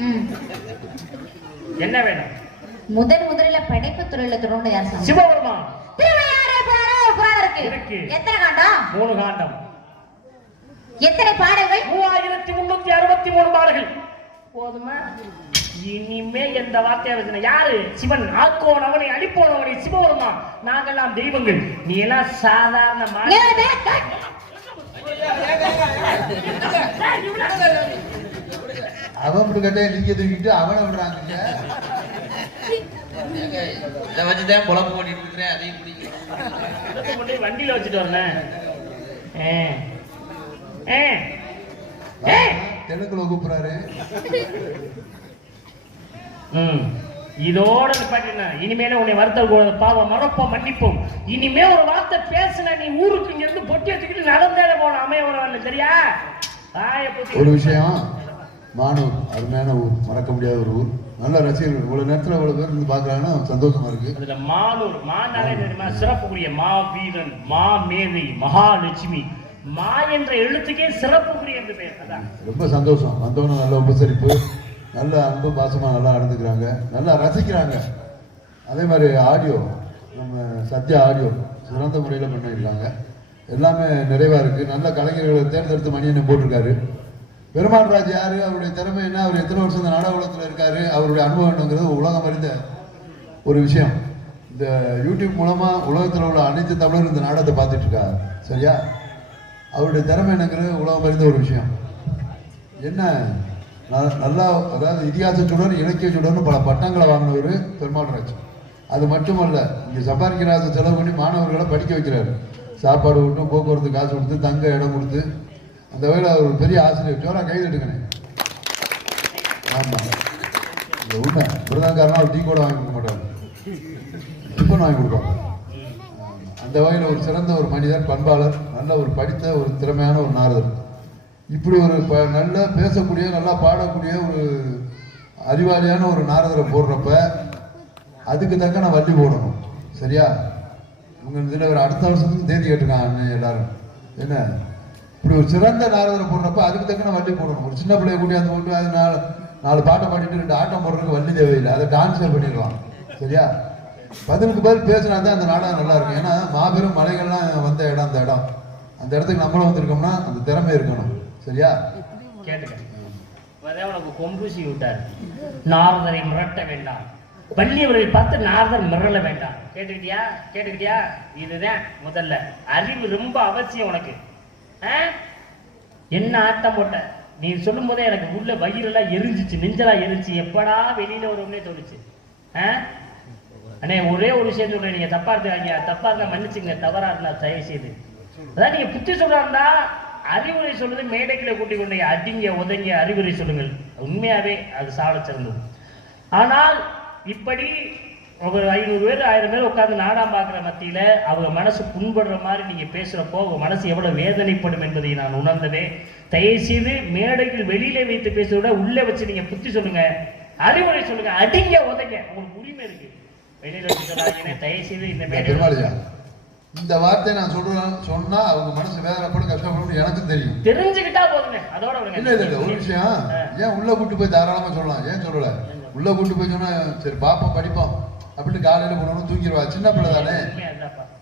ம். என்ன வேணும்? முதலில படைப்பு துறையில தொடர்ந்து யார் சாமி? சிவபெருமா. திருவையாறு புராணம் இருக்கு. எத்தனை காண்டம்? 3 காண்டம். எத்தனை பாடல்கள்? 3363 பாடல்கள். போதுமா? இனிமே எந்த வார்த்தையா வச்சுன யாரு? சிவன் ஆக்கோன் அவனை அடிப்போன் அவனை சிவபெருமா. நாங்கெல்லாம் தெய்வங்கள், நீ எல்லாம் சாதாரண அவன் கட்டையை நீங்க தூக்கிட்டு அவனை விடுறாங்க. இதை வச்சுதான் குழம்பு பண்ணிட்டு இருக்கிறேன். அதையும் பிடிக்கும், வண்டியில வச்சுட்டு வரேன். தெலுங்குல கூப்பிடுறாரு. இதோட நிப்பாட்டினா இனிமேல உன்னை வருத்தல் கூடாது. பாவம் மறப்போம் மன்னிப்போம். இனிமே ஒரு வார்த்தை பேசுன நீ ஊருக்கு இங்க இருந்து பொட்டி வச்சுக்கிட்டு நடந்தாலே போன அமையவரவல்ல. சரியா? ஒரு விஷயம், மானூர் அருமையான ஊர், மறக்க முடியாத ஒரு ஊர். நல்ல ரசிகர்கள், இவ்வளவு நேரத்துல இவ்வளவு பேர் இருந்து பாக்குறாங்கன்னா சந்தோஷமா இருக்கு. அதுல மானூர் மானாலே தெரியுமா? சிறப்புக்குரிய மா வீரன், மா மேதை, மகாலட்சுமி. மா என்ற எழுத்துக்கே சிறப்புக்குரிய என்று பெயர். அதான் ரொம்ப சந்தோஷம். வந்தவனும் நல்ல உபசரிப்பு, நல்ல அன்பு பாசமா நல்லா நடந்துக்கிறாங்க, நல்லா ரசிக்கிறாங்க. அதே மாதிரி ஆடியோ, நம்ம சத்யா ஆடியோ சிறந்த முறையில் பண்ணிருக்காங்க. எல்லாமே நிறைவா இருக்கு. நல்ல கலைஞர்களை தேர்ந்தெடுத்து மணியனை போட்டிருக்காரு. பெருமாள் ராஜ் யாரு, அவருடைய திறமை என்ன, அவர் எத்தனை வருஷம் இந்த நாடக உலகத்தில் இருக்காரு, அவருடைய அனுபவம் என்னங்கிறது உலகம் அறிந்த ஒரு விஷயம். இந்த யூடியூப் மூலமா உலகத்தில் உள்ள அனைத்து தமிழரும் இந்த நாடகத்தை பார்த்துட்டு இருக்காரு. சரியா? அவருடைய திறமை என்னங்கிறது உலகம் அறிந்த ஒரு விஷயம். என்ன நல்லா, அதாவது இதிகாச சுடர், இலக்கிய சுடர்னு பல பட்டங்களை வாங்கினவர் பெருமாள் ராஜ். அது மட்டுமல்ல, இங்கே சம்பாதிக்கிறாத செலவு பண்ணி மாணவர்களை படிக்க வைக்கிறாரு. சாப்பாடு விட்டு, போக்குவரத்து காசு கொடுத்து, தங்க இடம் கொடுத்து, அந்த வகையில் அவர் ஒரு பெரிய ஆசிரியர். ஜோரா கைது எடுக்கணும். ஆமாம், இந்த உண்மை. பிரதானக்காரனா ஒரு டீ கூட வாங்கி கொடுக்க மாட்டார், டிஃபன் வாங்கி கொடுப்பாங்க. அந்த வகையில் ஒரு சிறந்த ஒரு மனிதர், பண்பாளர், நல்ல ஒரு படித்த ஒரு திறமையான ஒரு நாரதர். இப்படி ஒரு நல்லா பேசக்கூடிய, நல்லா பாடக்கூடிய ஒரு அறிவாளியான ஒரு நாரதரை போடுறப்ப அதுக்கு தக்க நான் வள்ளி போடணும். சரியா? உங்க இதில் ஒரு அடுத்த வருஷத்துக்கு தேதி கேட்டுருக்காங்க எல்லாரும். என்ன இப்படி ஒரு சிறந்த நாரதரை போடுறப்ப அதுக்கு தக்க நான் வள்ளி போடணும். ஒரு சின்ன பிள்ளைய கூட்டி அந்த போட்டு அது 4 பாட்டை பாடிட்டு 2 ஆட்டம் போடுறதுக்கு வள்ளி தேவையில்லை, அதை டான்ஸே பண்ணிடலாம். சரியா? பதிலுக்கு பதில் பேசினா தான் அந்த நாடகம் நல்லா இருக்கும். ஏன்னா மாபெரும் மலைகள்லாம் வந்த இடம் அந்த இடம். அந்த இடத்துக்கு நம்மளும் வந்திருக்கோம்னா அந்த திறமை இருக்கணும். சரியா? கேட்டுக்க. உனக்கு கொம்பூசி விட்டார். நாரதரை மிரட்ட வேண்டாம், வள்ளி அவர்கள் பார்த்து நாரதர் மிரள வேண்டாம். கேட்டுக்கிட்டியா? இதுதான் முதல்ல அறிவு ரொம்ப அவசியம் உனக்கு. என்ன ஆட்டம் போட்ட நீ சொல்லும் போதே எனக்கு உள்ள வயிறெல்லாம் எரிஞ்சிச்சு, நெஞ்சலா எரிஞ்சு எப்படா வெளியில வரும்னே தோணுச்சு. அண்ணே ஒரே ஒரு விஷயம் சொல்றேன், நீங்க தப்பா இருந்தா மன்னிச்சுங்க, தவறா இருந்தா தயவு செய்து. அதான் நீங்க புத்தி சொல்றாருந்தா அறிவுரை சொல்றது மேடைகளை கூட்டிக் கொண்டு அடிங்க உதங்க அறிவுரை சொல்லுங்கள், உண்மையாவே அது சால சிறந்தது. ஆனால் இப்படி ஒரு 500 பேர் 1000 பேர் உட்கார்ந்து நாடாம் பார்க்குற மத்தியில அவங்க மனசு புண்படுற மாதிரி நீங்க பேசுறப்போ உங்க மனசு எவ்வளவு வேதனைப்படும் என்பதை நான் உணர்ந்தவே. தயவு செய்து மேடையில் வெளியில வைத்து பேசுறத விட உள்ளே வச்சு நீங்க புத்தி சொல்லுங்க, அறிவுரை சொல்லுங்க, அடிங்க உதங்க, உங்களுக்கு உரிமை இருக்கு. வெளியில வச்சு சொல்லாதீங்க தயவு செய்து. இந்த மேடை இந்த வார்த்தையை நான் சொன்னா அவங்க மனசு வேதனைப்படும், கஷ்டப்படும் எனக்கு தெரியும். தெரிஞ்சுக்கிட்டா போதுங்க. அதோட இல்ல ஒரு விஷயம், ஏன் உள்ள கூட்டு போய் தாராளமா சொல்லலாம், ஏன் சொல்லல? உள்ள கூட்டு போய் சொன்னா சரி பாப்போம் படிப்போம் அப்படின்னு காலையில போனோம்னு தூங்கிடுவா, சின்ன பிள்ளை தானே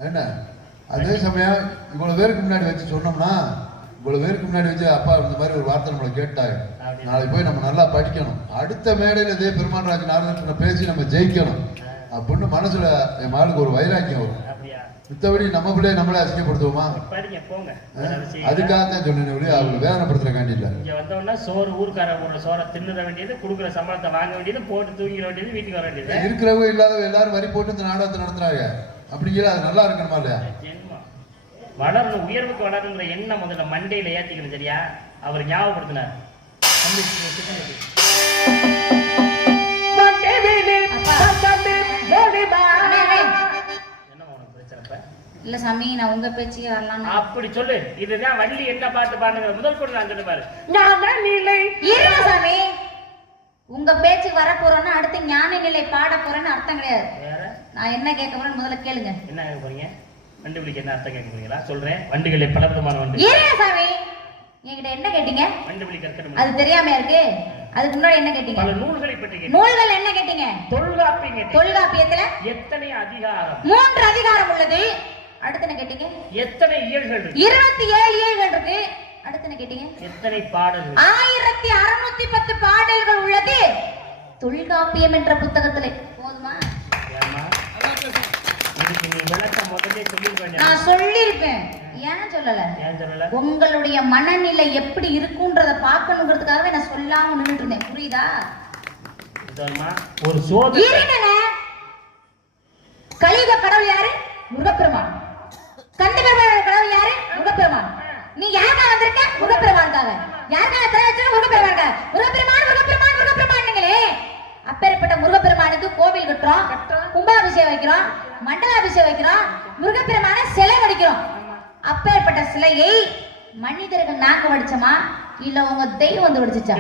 என்ன. அதே சமயம் இவ்வளவு பேருக்கு முன்னாடி வச்சு சொன்னோம்னா, இவ்வளவு பேருக்கு முன்னாடி வச்சு அப்பா இந்த மாதிரி ஒரு வார்த்தை நம்மளை கேட்டாங்க, நாளைக்கு போய் நம்ம நல்லா படிக்கணும், அடுத்த மேடையில இதே பெருமான்ராஜ் நாரதன் பேசி நம்ம ஜெயிக்கணும் அப்படின்னு மனசுல என் மகளுக்கு ஒரு வைராக்கியம் வரும். மித்தபடி நம்ம பிள்ளைய நம்மளே அசிங்கப்படுத்துவோமா? அதுக்காக தான் சொன்னேன், அவங்க வேதனைப்படுத்துறக்காண்டி இல்ல. இங்க வந்தோம்னா சோறு ஊருக்கார சோறை தின்னுற வேண்டியது, கொடுக்குற சம்பளத்தை வாங்க வேண்டியது, போட்டு தூங்கிட வேண்டியது, வீட்டுக்கு வர வேண்டியது. இருக்கிறவங்க இல்லாதவங்க எல்லாரும் வரி போட்டு இந்த நாடகத்தை நடத்துறாங்க. அப்படிங்கிற அது நல்லா இருக்கணுமா இல்லையா? வளரணும், உயர்வுக்கு வளருங்கிற எண்ணம் முதல்ல மண்டையில ஏத்திக்கணும். சரியா? அவர் ஞாபகப்படுத்தினார். இல்ல சாமி, நான் உங்க பேச்சுக்கு வரலாம். அப்படி சொல்லு. இதுதான் வள்ளி என்ன பாட்டு பாடுங்கிற முதல் கூட நான் சொல்லு பாரு. இருங்க சாமி, உங்க பேச்சுக்கு வர போறோம்னா அடுத்து ஞான நிலை பாட போறேன்னு அர்த்தம் கிடையாது. நான் என்ன கேட்க போறேன்னு முதல்ல கேளுங்க. என்ன கேட்க போறீங்க? வண்டுபிடிக்க என்ன அர்த்தம் கேட்க போறீங்களா? சொல்றேன். வண்டுகளை பலவிதமான வண்டு. இருங்க சாமி, என்கிட்ட என்ன கேட்டீங்க? வண்டுபிடி கற்கணும். அது தெரியாம இருக்கு. அதுக்கு முன்னாடி என்ன கேட்டீங்க? பல நூல்களை பற்றி கேட்டீங்க. நூல்கள் என்ன கேட்டீங்க? தொல்காப்பியம் கேட்டீங்க. தொல்காப்பியத்துல எத்தனை அதிகாரம்? 3 அதிகாரம் உள்ளது. அடுத்து என்ன கேட்டீங்க? எத்தனை இயல்கள் இருக்கு? 27 இயல்கள் இருக்கு. அடுத்து என்ன கேட்டீங்க? எத்தனை பாடல்கள்? 1610 பாடல்கள் உள்ளது தொல்காப்பியம் என்ற புத்தகத்திலே. போதுமா? இதுக்கு நீ விளக்கம் முதல்ல சொல்லிருக்க. நான் சொல்லிருப்பேன். ஏன் சொல்லல? உங்களுடைய மனநிலை எப்படி இருக்குன்றத பார்க்கணுங்கிறதுக்காகவே நான் சொல்லாம நின்னுட்டு இருந்தேன். புரியுதா? ஒரு சோதனை. கலியுக கடவுள் யாரு? முருகப்பெருமான். கண்டபெருமான் கடவுள் யாரு? முருகப்பெருமான். நீ யாருக்கா வந்திருக்க? முருகப்பெருமானுக்காக. யாருக்கா தர வச்சிருக்க? முருகப்பெருமானுக்காக. முருகப்பெருமான் முருகப்பெருமான் முருகப்பெருமானுங்களே. அப்பேற்பட்ட முருகப்பெருமானுக்கு கோவில் கட்டுறோம், கும்பாபிஷேகம் வைக்கிறோம், மண்டலாபிஷேகம் வைக்கிறோம், முருகப்பெருமான சிலை வடிக்கிறோம். அப்பேற்பட்ட சிலையை மனிதர்கள் நாங்க வடிச்சோமா இல்ல உங்க தெய்வம் வந்து வடிச்சுச்சா?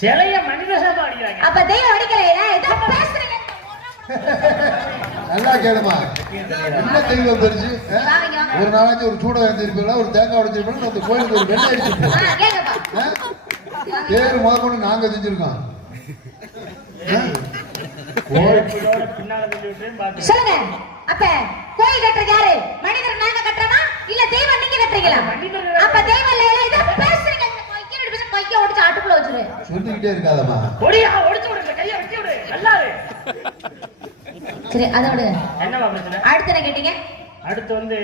சிலைய மனிதர்கள் வடிக்கிறாங்க. அப்ப தெய்வம் வடிக்கலையா? இத பேசுறீங்க. நல்லா கேளுமா, என்ன தெய்வம் தெரிஞ்சு ஒரு நாளைக்கு ஒரு சூட எழுந்திருப்பீங்களா, ஒரு தேங்காய் உடைச்சிருப்பீங்களா, அந்த கோயிலுக்கு ஒரு வெள்ளை அடிச்சிருப்போம். பேரு முதற்கொண்டு நாங்க செஞ்சிருக்கோம். சொல்லுங்க, அப்ப கோயில் கட்டுறது யாரு? மனிதர் நாங்க கட்டுறோமா இல்ல தெய்வம் நீங்க கட்டுறீங்களா? அப்ப தெய்வம் இல்ல இத பேசுறீங்க. கைய ஒடிச்சு ஆட்டுக்குள்ள வச்சிரு. சொல்லிக்கிட்டே இருக்காதம்மா. ஒடியா ஒடிச்சு விடு, கைய வெட்டி விடு. நல்லா இருக்கு. சரி, அத விடு. என்னவா பிரச்சனை? அடுத்து என்ன கேட்டீங்க? அடுத்து வந்து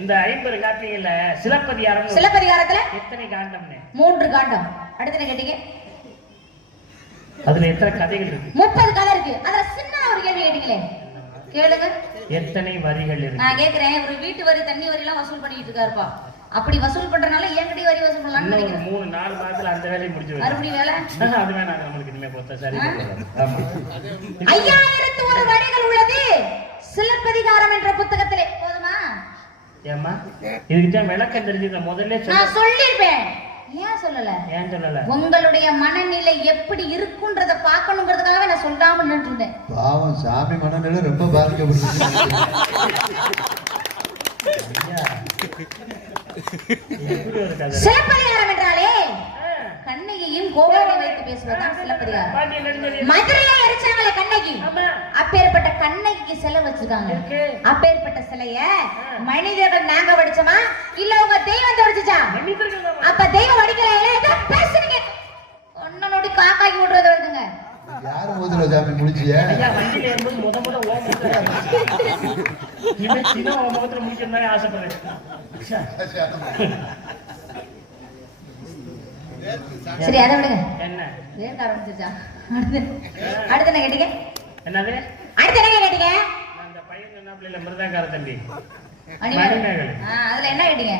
இந்த 50 காப்பியங்கள்ல சிலப்பதிகாரம். சிலப்பதிகாரத்துல எத்தனை காண்டம்னு? 3 காண்டம். அடுத்து என்ன கேட்டீங்க? அதுல எத்தனை கதைகள் இருக்கு? 30 கதை இருக்கு. அதுல சின்ன ஒரு கேள்வி கேட்டீங்களே, கேளுங்க. எத்தனை வரிகள் இருக்கு? நான் கேக்குறேன், ஒரு வீட்டு வரி தண்ணி வரி எல்லாம் வசூல் பண்ணிட்டு இருக்காருப்பா. அப்படி வசூல் பண்றனால என்கிட்ட வரி வசூல் பண்ணலாம்னு நினைக்கிறேன். 3-4 மாதத்துல அந்த வேலையை முடிச்சு வைங்க. மறுபடியும் வேலை அது வேணா, நமக்கு இனிமே போத்தா சரி. ஆமா, 5001 வரிகள் உள்ளது சிலப்பதிகாரம் என்ற புத்தகத்திலே. போதுமா? ஏம்மா இதுக்கு தான் விளக்கம் தெரிஞ்சத முதல்ல நான் சொல்லிருப்பேன். ஏன் சொல்லல? ஏன் சொல்லல? உங்களுடைய மனநிலை எப்படி இருக்குன்றத பார்க்கணுங்கிறதுக்காக நான் சொல்லாம நின்னுட்டு இருந்தேன். பாவம் சாமி மனநிலை ரொம்ப பாதிக்கப்பட்டிருக்கு. சிலப்பதிகாரம் என்றாலே கண்ணகியையும் கோவலனை வைத்து பேசுவதுதான் சிலப்பதிகாரம். மதுரையை எரிச்சாங்களே கண்ணகி, அப்பேற்பட்ட கண்ணகிக்கு சிலை வச்சிருக்காங்க. அப்பேற்பட்ட சிலைய மனிதர்கள் நாங்க வடிச்சோமா இல்ல உங்க தெய்வம் வடிச்சுச்சா? அப்ப தெய்வம் வடிக்கல பேசுறீங்க. ஒன்னோட காக்காக்கி விடுறத வருதுங்க. யாரு முதல்ல சாமி முடிச்சிய ஐயா வண்டியில ஏறும்போது முத இவன் சின்ன முகத்துல முடிக்கிறதா ஆசைப்படுறேன். சரி அதை விடுங்க. என்ன வேர்க்க ஆரம்பிச்சிருச்சா? அடுத்து என்ன கேட்டீங்க? என்னது அடுத்து என்ன கேட்டீங்க? அந்த பையன் என்ன பிள்ளைல மிருதங்கார தம்பி மணிமேகலை. அதுல என்ன கேட்டீங்க?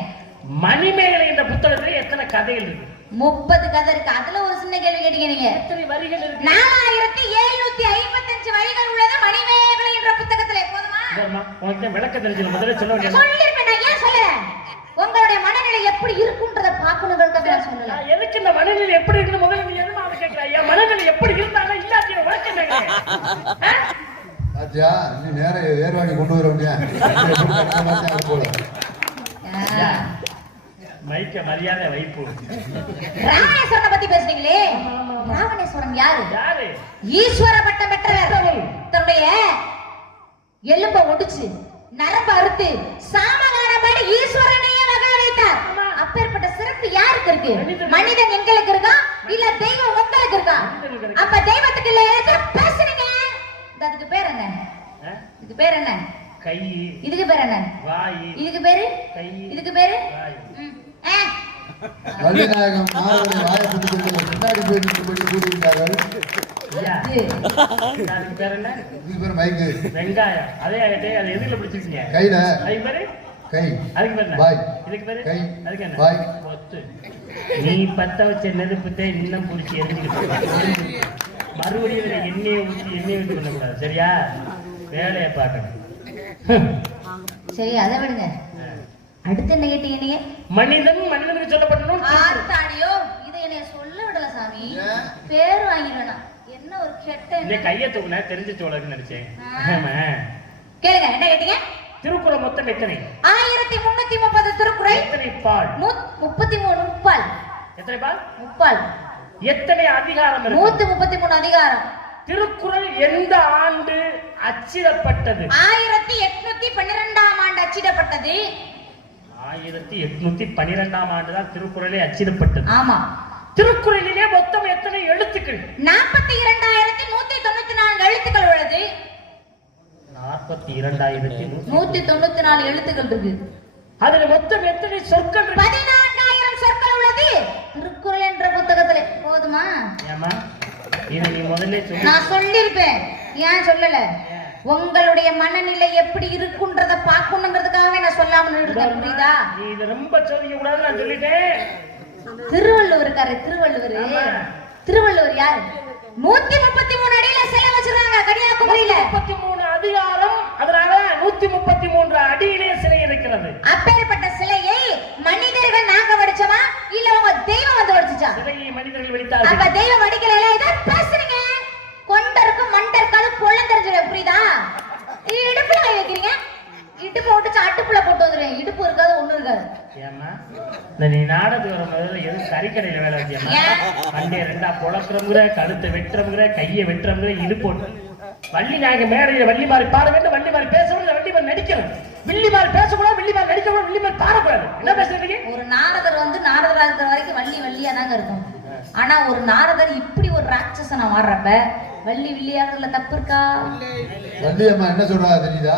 மணிமேகலை என்ற புத்தகத்துல எத்தனை கதைகள் இருக்கு? 30 கதை இருக்கு. அதுல ஒரு சின்ன கேள்வி கேட்டீங்க நீங்க. எத்தனை வரிகள் இருக்கு? 4755 வரிகள் உள்ளது மணிமேகலை என்ற புத்தகத்துல. போதுமா? உனக்கு விளக்க தெரிஞ்சது முதல்ல சொல்ல வேண்டியது. சொல்லிருப்பேன். நான் ஏன் சொல்றேன்? உங்களுடைய மனநிலை எப்படி இருக்குன்றத பாக்கணுங்கிறதுக்காக நான் சொல்லல. எதுக்கு இந்த மனநிலை எப்படி இருக்குன்னு முதல்ல நீ எதுமா அவ கேக்குறா? என் மனநிலை எப்படி இருந்தாலும் இல்லாட்டி விளக்க கேக்குறேன். பாத்தியா நீ நேர ஏர்வாடி கொண்டு வர முடியா போல மைக்க மரியாதை வைப்பு. ராவணேஸ்வரனை பத்தி பேசுறீங்களே, ராவணேஸ்வரன் யாரு? ஈஸ்வர பட்டம் பெற்றவர். தன்னுடைய எலும்ப ஒடிச்சு நரம்ப அறுத்து சாமகானபடி ஈஸ்வரனையே மகள வைத்தார். அப்பேற்பட்ட சிறப்பு யாருக்கு இருக்கு? மனிதன் எங்களுக்கு இருக்கா இல்ல தெய்வம் உங்களுக்கு இருக்கா? அப்ப தெய்வத்துக்கு இல்ல பேசுறீங்க. அதுக்கு பேர் என்ன? இதுக்கு பேர் என்ன? கை. இதுக்கு பேர் என்ன? வாய். இதுக்கு பேரு கை. இதுக்கு பேரு வாய். வள்ளிநாயகம் மாணவர்கள் வாயை பிடித்து முன்னாடி போய் நிற்கும்படி கூறியிருந்தார்கள். அதுக்கு பேர் என்ன? இதுக்கு பேர் மைக்கு. வெங்காயம். அதே அது எதுல பிடிச்சிருக்கீங்க? கையில. அதுக்கு பேரு கை. அதுக்கு பேர் வாய். இதுக்கு பேரு கை. அதுக்கு என்ன? வாய். ஒத்து. நீ பத்த வச்ச நெருப்பத்தை இன்னும் பிடிச்சி எரிஞ்சுக்கிட்டு மறுபடியும் எண்ணெயை ஊற்றி எண்ணெய் விட்டு பண்ணக்கூடாது. சரியா? வேலையை பார்க்கணும். சரி அதை விடுங்க. அடுத்து என்ன கேட்டீங்க நீங்க? மனிதனுக்கு சொல்லப்பட்டனும் ஆத்தாடியோ இதை என்னைய சொல்ல விடல சாமி. பேர் வாங்கிடுவேனா? என்ன ஒரு கெட்ட கையை தூக்குன தெரிஞ்சு சோழன்னு நினைச்சேன். கேளுங்க என்ன கேட்டீங்க? திருக்குறள் மொத்தம் எத்தனை? 1330 திருக்குறள். எத்தனை பால்? 33 முப்பால். எத்தனை பால்? முப்பால். எத்தனை அதிகாரம்? 133 அதிகாரம். திருக்குறள் எந்த ஆண்டு அச்சிடப்பட்டது? 1812ஆம் ஆண்டு அச்சிடப்பட்டது. 1812ஆம் ஆண்டு தான் திருக்குறளே அச்சிடப்பட்டது. ஆமா. திருக்குறளிலே மொத்தம் எத்தனை எழுத்துக்கள்? 42,194 எழுத்துக்கள் உள்ளது. 42,194 எழுத்துக்கள் இருக்கு. அதுல மொத்தம் எத்தனை சொற்கள்? 14,000 சொற்கள் உள்ளது திருக்குறள் என்ற புத்தகத்துல. போதுமா? ஏமா இதை நீ முதல்ல சொல்லு. நான் சொல்லிருப்பேன். ஏன் சொல்லல? உங்களுடைய மனநிலை எப்படி இருக்குன்றத பாக்கணுங்கிறதுக்காகவே நான் சொல்லாம இருக்கேன். புரியுதா? நீ இத ரொம்ப சொல்லிக்க கூடாது. நான் சொல்லிட்டேன். திருவள்ளுவர் இருக்காரு. திருவள்ளுவர் யாரு? 133 அடியில சிலை வச்சிருக்காங்க கன்னியாகுமரியில. 133 அதிகாரம். அதனால 133 அடியிலே சிலை இருக்கிறது. அப்பேற்பட்ட சிலையை மனிதர்கள் நாங்க வடிச்சோமா இல்ல உங்க தெய்வம் வந்து வடிச்சுச்சா? சிலையை மனிதர்கள் வடித்தார்கள். அப்ப தெய்வம் வடிக்கல. இத பேசுறீங்க. கொண்டருக்கும் மண்டருக்காது பொள்ளம் தெரிஞ்சது. புரியுதா? இடுப்புல கை வைக்கிறீங்க. இடுப்பு ஒட்டுச்சு அடுப்புல போட்டு வந்துருவேன். இடுப்பு இருக்காது ஒண்ணு இருக்காது. ஏமா நீ நாடகம் வரும்போது எதுவும் கறிக்கடையில வேலை வச்சியம்மா? வண்டியை ரெண்டா பொழக்கிறோங்கிற, கழுத்தை வெட்டுறோங்கிற, கையை வெட்டுறோங்கிற, இடுப்பு வள்ளி நாயக மேடையில வள்ளி மாதிரி பாட வேண்டும், வள்ளி மாதிரி பேச வேண்டும், வள்ளி மாதிரி நடிக்கணும். வில்லி மாதிரி பேசக்கூடாது, வில்லி மாதிரி நடிக்கக்கூடாது, வில்லி மாதிரி பாடக்கூடாது. என்ன பேசுறீங்க? ஒரு நாரதர் வந்து நாரதரா இருக்கிற வரைக்கும் வள்ளி வள்ளியா தாங்க இருக்கும். ஆனா ஒரு நாரதர் இப்படி ஒரு ராட்சசனா மாறுறப்ப வள்ளி வில்லியாகிறதுல தப்பு இருக்கா? வள்ளியம்மா என்ன சொல்றா தெரியுதா?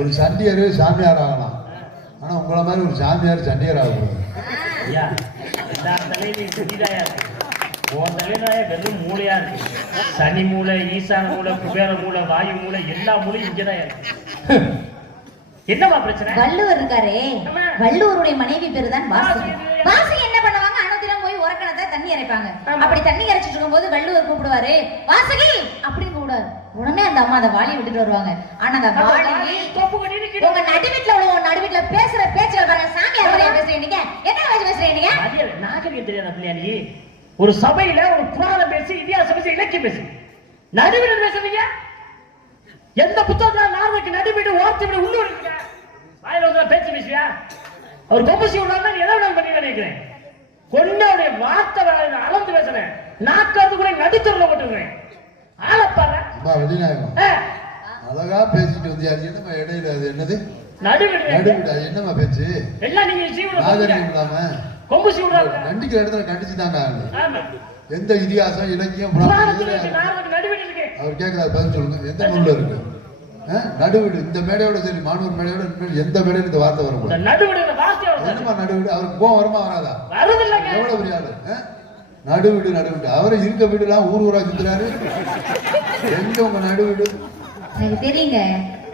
ஒரு சண்டியர் சாமியார் ஆகலாம். ஆனா உங்கள மாதிரி ஒரு சாமியார் சண்டியர் ஆகக்கூடாது. எல்லா தலையிலையும் புதிதாயா இருக்கு. உன் தலையிலாய வெறும் மூளையா இருக்கு. சனி மூளை, ஈசான மூளை, குபேர மூளை, வாயு மூளை, எல்லா மூளையும் இங்கதான் இருக்கு. என்னமா பிரச்சனை? வள்ளுவர் இருக்காரே, வள்ளுவருடைய மனைவி பேரு தான் வாசகி. வாசகி என்ன பண்ணுவாங்க? அனுதினம் போய் உரக்கணத்தை தண்ணி இறைப்பாங்க. அப்படி தண்ணி இறைச்சிட்டு இருக்கும்போது வள்ளுவர் கூப்பிடுவாரு, வாசகி அப்படின்னு கூப்பிடுவாரு. உடனே அந்த அம்மா அந்த வாளியை விட்டுட்டு வருவாங்க. ஆனா அந்த வாளி உங்க நடுவீட்டுல உள்ள நடுவீட்டுல பேசுற பேச்சுகள் பாருங்க. சாமியார் வரையா பேசுறீங்க? என்ன பேசுறீங்க? நாகரிகம் தெரியாத பிள்ளையா நீ? ஒரு சபையில ஒரு புராணம் பேசி, இதிகாசம் பேசி, இலக்கியம் பேசி, நடுவீடு பேசுறீங்க. எந்த புத்தகத்துல நார்மலுக்கு நடுவீடு ஓர்த்து விட உள்ளூர் இருக்க வாயில வந்து பேச்சு பேசுவியா? அவர் கொம்பசி விடாம எதை விடாம பண்ணி நினைக்கிறேன். கொண்டவுடைய வார்த்தை அளந்து பேசுறேன். நாக்காவது கூட நடுத்தூர்ல போட்டுக்கிறேன். ஆளப்பாரு அழகா பேசிட்டு வந்து அது என்னமா இடையில அது என்னது நடுவீடு? அது என்னமா பேச்சு? எல்லாம் நீங்க இல்லாம கொம்பசி விடாம கண்டிக்கிற இடத்துல கண்டிச்சுதாங்க. எந்த இதிகாசம் இலக்கியம் நடுவீடு இருக்கு. அவர் கேட்கறாரு, பதில் சொல்லுங்க. எந்த நூல்ல இருக்கு? நடுவீடு. இந்த மேடையோட சரி, மாணவர் மேடையோட எந்த மேடையில் இந்த வார்த்தை வரும்? நடுவீடு வார்த்தை என்னமா நடுவீடு? அவருக்கு கோவம் வருமா வராதா? வருதில்லைங்க. எவ்வளவு பெரிய ஆளு? நடுவீடு நடுவீடு. அவரை இருக்க வீடுலாம் ஊரா சுத்துறாரு. எங்க உங்க நடுவீடு? எனக்கு தெரியுங்க,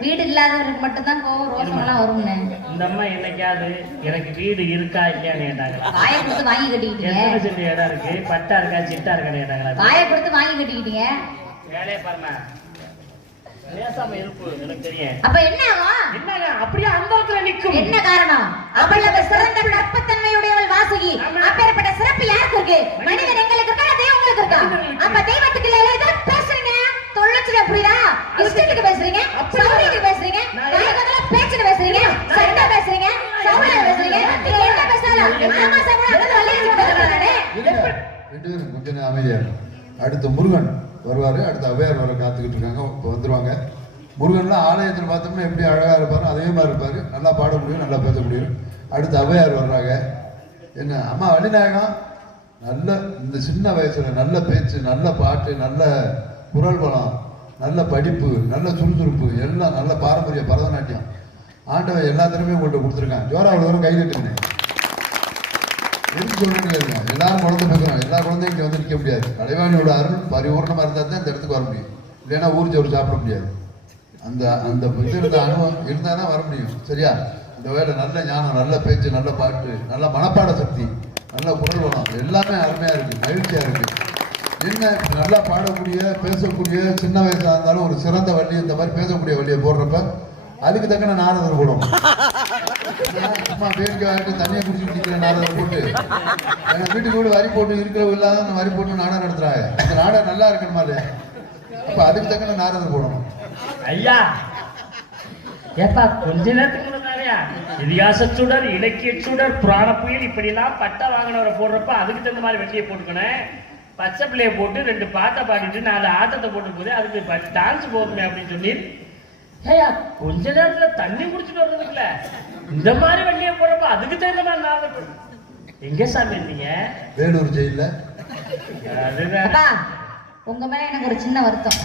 வீடு இல்லாதவருக்கு மட்டும்தான் கோவம் ரோசம் எல்லாம் வரும்னு. இந்த அம்மா என்னைக்காவது எனக்கு வீடு இருக்கா இல்லையான்னு கேட்டாங்க. காய கொடுத்து வாங்கி கட்டிக்கிட்டீங்க. எத்தனை சென்ட் இடம் இருக்கு, பட்டா இருக்கா சிட்டா இருக்கான்னு கேட்டாங்களா? காய கொடுத்து வாங்கி கட்டிக்கிட்டீங்க. வேலையை பாருங்க, பேசாம இருப்பு. எனக்கு தெரியும். அப்ப என்ன ஆகும்? என்னங்க அப்படியே அந்த நிக்கும்? என்ன காரணம்? அவள் அவள் சிறந்த நற்பத்தன்மையுடையவள் வாசுகி. அப்பேற்பட்ட சிறப்பு யாருக்கு இருக்கு? மனிதன் எங்களுக்கு இருக்கா, தெய்வம் உங்களுக்கு இருக்கா? அப்ப தெய்வத்துக்கு இல்ல பேசுறீங்க, தொழிற்சில புரியுதா? இஷ்டத்துக்கு பேசுறீங்க, சௌரியத்துக்கு பேசுறீங்க, நாயகத்துல பேச்சுட்டு பேசுறீங்க, சண்டை பேசுறீங்க, சௌரிய பேசுறீங்க. நீங்க என்ன பேசாலும் ஆமா சாமி அத வழியை சொல்றானே. ரெண்டு பேரும் கொஞ்ச நேரம் அமைதியா இருக்கும். அடுத்து முருகன் வருவாரு, அடுத்து அவ்வையார் வர காத்துக்கிட்டு இருக்காங்க. இப்போ வந்துருவாங்க. முருகன்லாம் ஆலயத்தில் பார்த்தோம்னா எப்படி அழகா இருப்பாரு, அதே மாதிரி இருப்பாரு. நல்லா பாட முடியும், நல்லா பேச முடியும். அடுத்து அவ்வையார் வர்றாங்க. என்ன அம்மா வள்ளிநாயகம், நல்ல இந்த சின்ன வயசுல நல்ல பேச்சு, நல்ல பாட்டு, நல்ல குரல் பலம், நல்ல படிப்பு, நல்ல சுறுசுறுப்பு, எல்லாம் நல்ல பாரம்பரிய பரதநாட்டியம். ஆண்டவன் எல்லா திறமையும் உங்கள்கிட்ட கொடுத்துருக்கான். ஜோரா அவ்வளோ தூரம் கையிட்டுருங்க. எதுக்கு சொல்லுங்க, எல்லாரும் குழந்தை பேசுறாங்க. எல்லா குழந்தையும் இங்கே வந்து நிற்க முடியாது. கலைவாணியோட அருள் பரிபூர்ணமாக இருந்தால் தான் இந்த இடத்துக்கு வர முடியும். இல்லைன்னா ஊர் சோறு சாப்பிட முடியாது. அந்த அந்த இது இருந்த அனுபவம் இருந்தால் தான் வர முடியும். சரியா? இந்த வேலை நல்ல ஞானம், நல்ல பேச்சு, நல்ல பாட்டு, நல்ல மனப்பாட சக்தி, நல்ல குரல் வளம், எல்லாமே அருமையாக இருக்குது, மகிழ்ச்சியாக இருக்குது. என்ன நல்லா பாடக்கூடிய, பேசக்கூடிய, சின்ன வயசாக இருந்தாலும் ஒரு சிறந்த வள்ளி, இந்த மாதிரி பேசக்கூடிய வள்ளியை போடுறப்ப அதுக்கு தக்கன நாரதர் போடும். சும்மா வேடிக்கை வாங்கிட்டு தண்ணியை குடிச்சுட்டு நிற்கிற நாடகம் போட்டு எங்க வீட்டுக்கு வீடு வரி போட்டு இருக்கிறவங்க இல்லாத அந்த வரி போட்டு நாடகம் நடத்துறாங்க. அந்த நாடகம் நல்லா இருக்கணுமா இல்லையா? அப்ப அதுக்கு தக்கன நாரதர் போடணும். ஐயா ஏப்பா கொஞ்ச நேரத்துக்கு முன்னாடியா இதிகாச சுடர், இலக்கிய சுடர், புராண புயல் இப்படி எல்லாம் பட்டா வாங்கினவரை போடுறப்ப அதுக்கு தகுந்த மாதிரி வெட்டியை போட்டுக்கணும். பச்சை பிள்ளைய போட்டு 2 பாட்டை பாடிட்டு 4 ஆட்டத்தை போட்டு போது அதுக்கு டான்ஸ் போகணுமே அப்படின்னு சொல்லி ஐயா கொஞ்ச நேரத்துல தண்ணி குடிச்சிட்டு வர்றதுக்குல இந்த மாதிரி வண்டியை போறப்ப அதுக்கு தகுந்த மாதிரி நான் எங்க சாமி இருந்தீங்க? வேலூர் ஜெயில. உங்க மேல எனக்கு ஒரு சின்ன வருத்தம்.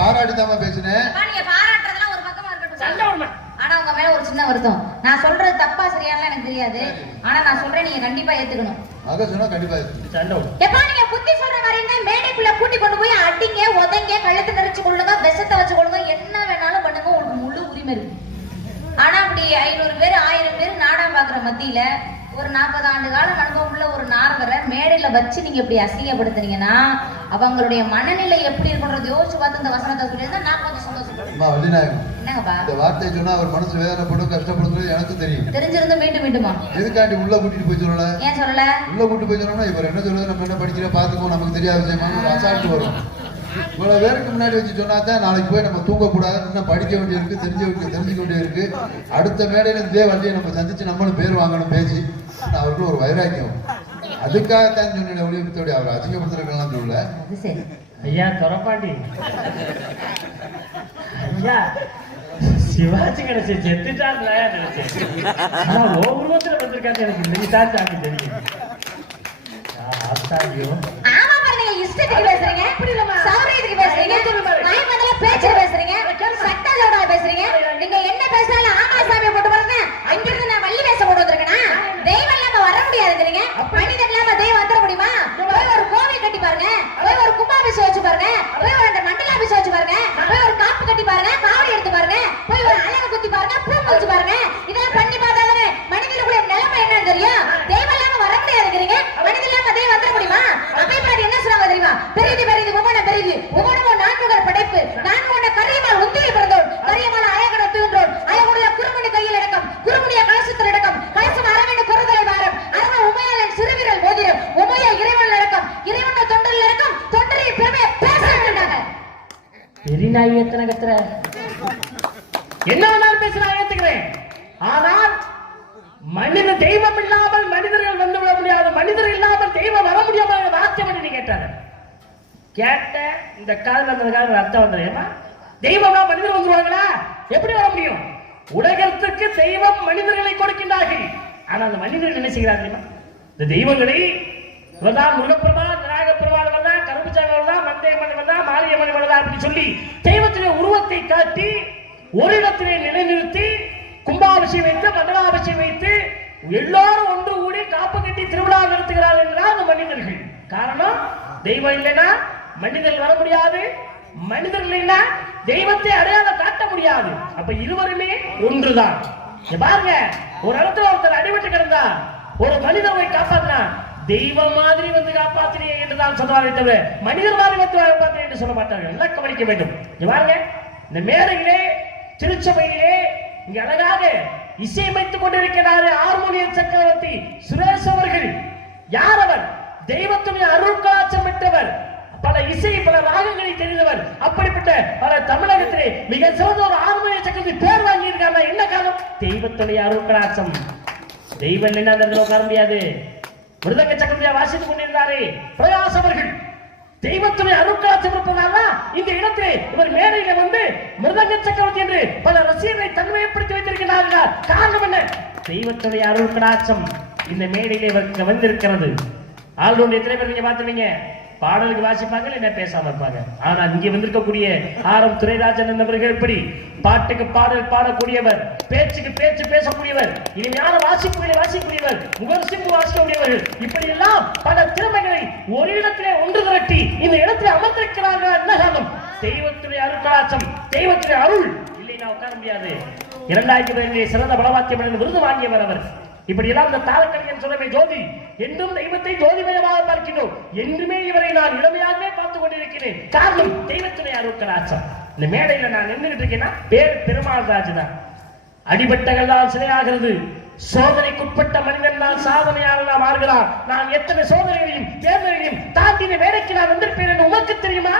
பாராட்டி தான் பேசினேன். நீங்க பாராட்டுறதெல்லாம் ஒரு பக்கமா இருக்கட்டும். ஆனா உங்க மேல ஒரு சின்ன வருத்தம். நான் சொல்றது தப்பா சரியானலாம் எனக்கு தெரியாது. ஆனா நான் சொல்றேன், நீங்க கண்டிப்பா ஏத்துக்கணும். அத சொன்னா கண்டிப்பா ஏத்துக்கணும். எப்பா நீங்க புத்தி சொல்ற மாதிரி இருந்தா மேடைக்குள்ள கூட்டி கொண்டு போய் அடிங்க, உதைங்க, கழுத்து நெரிச்சு கொள்ளுங்க, விஷத்தை வச்சு கொள்ளுங்க, என்ன வேணாலும் பண்ணுங்க, உங்களுக்கு முழு உரிமை இருக்கு. ஆனா அப்படி 500 பேர் 1000 பேர் நாடகம் பாக்குற மத்தியில ஒரு 40 ஆண்டு காலம் அனுபவம் உள்ள ஒரு நாரதரை மேடையில வச்சு நீங்க இப்படி அசிங்கப்படுத்துறீங்கன்னா அவங்களுடைய மனநிலை எப்படி இருக்குன்றது யோசிச்சு பார்த்து இந்த வசனத்தை சொல்லியிருந்தா நான் கொஞ்சம் சந்தோஷப்படுறேன். என்னங்கப்பா இந்த வார்த்தை சொன்னா அவர் மனசு வேதனைப்படும், கஷ்டப்படுறது எனக்கு தெரியும். தெரிஞ்சிருந்து மீண்டுமா எதுக்காண்டி உள்ள கூட்டிட்டு போய் சொல்லல? ஏன் சொல்லல? உள்ள கூட்டிட்டு போய் சொல்லணும்னா இவர் என்ன சொல்றது, நம்ம என்ன படிக்கிற பாத்துக்கோ, நமக்கு தெரியாத விஷயமான ஒரு அசால்ட்டு வரும். இவ்வளவு பேருக்கு முன்னாடி வச்சு சொன்னா தான் நாளைக்கு போய் நம்ம தூங்கக்கூடாது, இன்னும் படிக்க வேண்டியிருக்கு, தெரிஞ்சுக்க வேண்டியிருக்கு. அடுத்த மேடையில இதே வண்டியை நம்ம சந்திச்சு நம்மளும் பேர் வாங்கணும் பேசி. அவருக்கு ஒரு வைராக்கியம். அதுக்காகத்தான் சொன்ன ஒளிபரத்தோட அவர் அசிங்கப்படுத்துறதுக்கெல்லாம் சொல்லல. ஐயா தொரப்பாண்டி, ஐயா சிவாஜி கணேசன் செத்துட்டாங்களா நினைச்சேன். ஆனா ஒவ்வொருத்தர் வந்திருக்காங்க, எனக்கு இன்னைக்கு தான் சாமி தெரியும். இஷ்டத்துக்கு பேசுறீங்க, சௌரியத்துக்கு பேசுறீங்க, நாயகத்துல பேச்சு பேசுறீங்க, சட்டலோட பேசுறீங்க. நீங்க என்ன பேசினாலும் ஆமா சாமியை போட்டு பாருங்க. அங்கிருந்து நான் வள்ளி வேஷம் போட்டு வந்திருக்கேனா? தெய்வம் இல்லாம வர முடியாதுங்கிறீங்க. மனிதன் இல்லாம தெய்வம் வந்துட முடியுமா? போய் ஒரு கோவில் கட்டி பாருங்க, போய் ஒரு கும்பாபிஷேகம் வச்சு பாருங்க, போய் ஒரு மண்டலாபிஷேகம் வச்சு பாருங்க, போய் ஒரு காப்பு கட்டி பாருங்க, காவடி எடுத்து பாருங்க, போய் ஒரு அழகு குத்தி பாருங்க, பூ முடிச்சு பாருங்க. இதெல்லாம் பண்ணி பார்த்தாதானே மனிதனுடைய நிலைமை என்னன்னு தெரியும். தெய்வம் இல்லாம வர முடியாதுங்கிறீங்க. மனிதன் இல்லாம தெய்வம் வந்துட முடியுமா? அவைப்பாடி என்ன சொன்னாங்க தெரியுமா? பெரிது பெரிது உமன பெரிது உமனமோ நான்குகர் படைப்பு, நான்கு கரியமால் உத்தியை பிறந்தோர், கரியமால் அழகட தூன்றோர், அழகுடைய குறுமுடி கையில் அடக்கம், குறுமுடிய கலசத்தில் அடக்கம், கலசம் அரவணை குறுதலை வாரம், அரவ உமையாளின் சிறுவிரல் மோதிரம், உமைய இறைவன் அடக்கம், இறைவன தொண்டரில் அடக்கம், தொண்டரின் பெருமையை பேச வேண்டாங்க. பெரிநாய் எத்தனை கத்துற என்ன வேணாலும் பேச நான் ஏத்துக்கிறேன். ஆனால் மனித தெய்வம் இல்லாமல் மனிதர்கள் வந்து விட முடியாது, மனிதர்கள் இல்லாமல் தெய்வம் வர முடியாமல் வார்த்தை பண்ணி கேட்டாரு. கேட்ட இந்த காதல் அந்த காதல் அர்த்தம் வந்தது. தெய்வம்னா மனிதர் வந்துருவாங்களா? எப்படி வர முடியும்? உலகத்துக்கு தெய்வம் மனிதர்களை கொடுக்கின்றார்கள். ஆனா அந்த மனிதர்கள் என்ன செய்கிறார் தெரியுமா? இந்த தெய்வங்களை இவர்தான் முருகப்பிரபா, நாகப்பிரபாள் தான், கருப்புச்சாமி தான், மந்தையம்மன் தான், மாளிகை பாக்கியமணி மலரா அப்படி சொல்லி தெய்வத்திலே உருவத்தை காட்டி ஒரு இடத்திலே நிலைநிறுத்தி கும்பாபிஷேகம் வைத்து மண்டலாபிஷேகம் வைத்து எல்லாரும் ஒன்று கூடி காப்பு கட்டி திருவிழா நடத்துகிறார்கள் என்றால் அந்த மனிதர்கள். காரணம் தெய்வம் இல்லைன்னா மனிதர்கள் வர முடியாது, மனிதர்கள் இல்லைன்னா தெய்வத்தை அடையாளம் காட்ட முடியாது. அப்ப இருவருமே ஒன்றுதான். பாருங்க, ஒரு இடத்துல ஒருத்தர் அடிபட்டு கிடந்தா ஒரு மனிதனை காப்பாற்றினா தெய்வம் மாதிரி வந்து காப்பாற்றினே என்றுதான் சொல்வாரே தவிர மனிதர் மாதிரி வந்து காப்பாற்றினே என்று சொல்ல மாட்டார்கள். எல்லாம் கவனிக்க வேண்டும். பாருங்க, இந்த மேடையிலே திருச்சபையிலே இங்க அழகாக இசையமைத்துக் கொண்டிருக்கிறார் ஹார்மோனியம் சக்கரவர்த்தி சுரேஷ் அவர்கள். யார் அவர்? தெய்வத்துடைய அருள் கலாச்சம் பெற்றவர், பல இசை பல ராகங்களை தெரிந்தவர். அப்படிப்பட்ட பல தமிழகத்திலே மிக சிறந்த ஒரு ஹார்மோனிய சக்கரவர்த்தி பேர் வாங்கி இருக்காங்க. என்ன காரணம்? தெய்வத்துடைய அருள் கலாச்சம். தெய்வம் என்ன அந்த உட்கார முடியாது. மிருதங்க சக்கரவர்த்தியா வாசித்துக் கொண்டிருந்தாரே பிரகாஷ் அவர்கள். தெய்வத்துடைய அருட்கலாச்சம் இருப்பதால இந்த இடத்திலே இவர் மேடையில வந்து மிருதங்க சக்கரவர்த்தி என்று பல ரசிகர்களை தன்மைப்படுத்தி வைத்திருக்கிறார்கள். காரணம் என்ன? தெய்வத்துடைய அருட்கலாச்சம் இந்த மேடையிலே வந்திருக்கிறது. ஆளுடைய தலைவர் நீங்க பார்த்துவீங்க, பாடலுக்கு வாசிப்பாங்க, என்ன பேசாம இருப்பாங்க. ஆனா இங்கே வந்திருக்கக்கூடிய ஆரம் துரைராஜன் என்பவர்கள் எப்படி பாட்டுக்கு பாடல் பாடக்கூடியவர், பேச்சுக்கு பேச்சு பேசக்கூடியவர், இனிமையான வாசிப்புகளை வாசிக்கக்கூடியவர், முகர்சிப்பு வாசிக்கக்கூடியவர்கள், இப்படி எல்லாம் பல திறமைகளை ஒரு இடத்திலே ஒன்று திரட்டி இந்த இடத்திலே அமர்ந்திருக்கிறார்கள். என்ன காரணம்? தெய்வத்துடைய அருட்கலாச்சம், தெய்வத்துடைய அருள் இல்லைன்னா உட்கார முடியாது. 2000 சிறந்த பலவாத்தியம் விருது வாங்கியவர் அவர். இப்படி எல்லாம் இந்த தாளக்கலைஞன் சொல்லவே ஜோதி என்றும் தெய்வத்தை ஜோதிமயமாக பார்க்கிறோம். என்றுமே இவரை நான் இளமையாகவே பார்த்துக் கொண்டிருக்கிறேன். காரணம் தெய்வத்துடைய அருட்கலாச்சம். இந்த மேடையில நான் நின்றுகிட்டு இருக்கேன்னா பேர் பெருமாள் ராஜ் தான். அடிபட்டகள் தான் சிலையாகிறது, சோதனைக்குட்பட்ட மனிதன் தான் சாதனையாளர் மாறுகிறார். நான் எத்தனை சோதனைகளையும் தேர்தலையும் தாண்டி இந்த மேடைக்கு நான் வந்திருப்பேன் என்று உனக்கு தெரியுமா?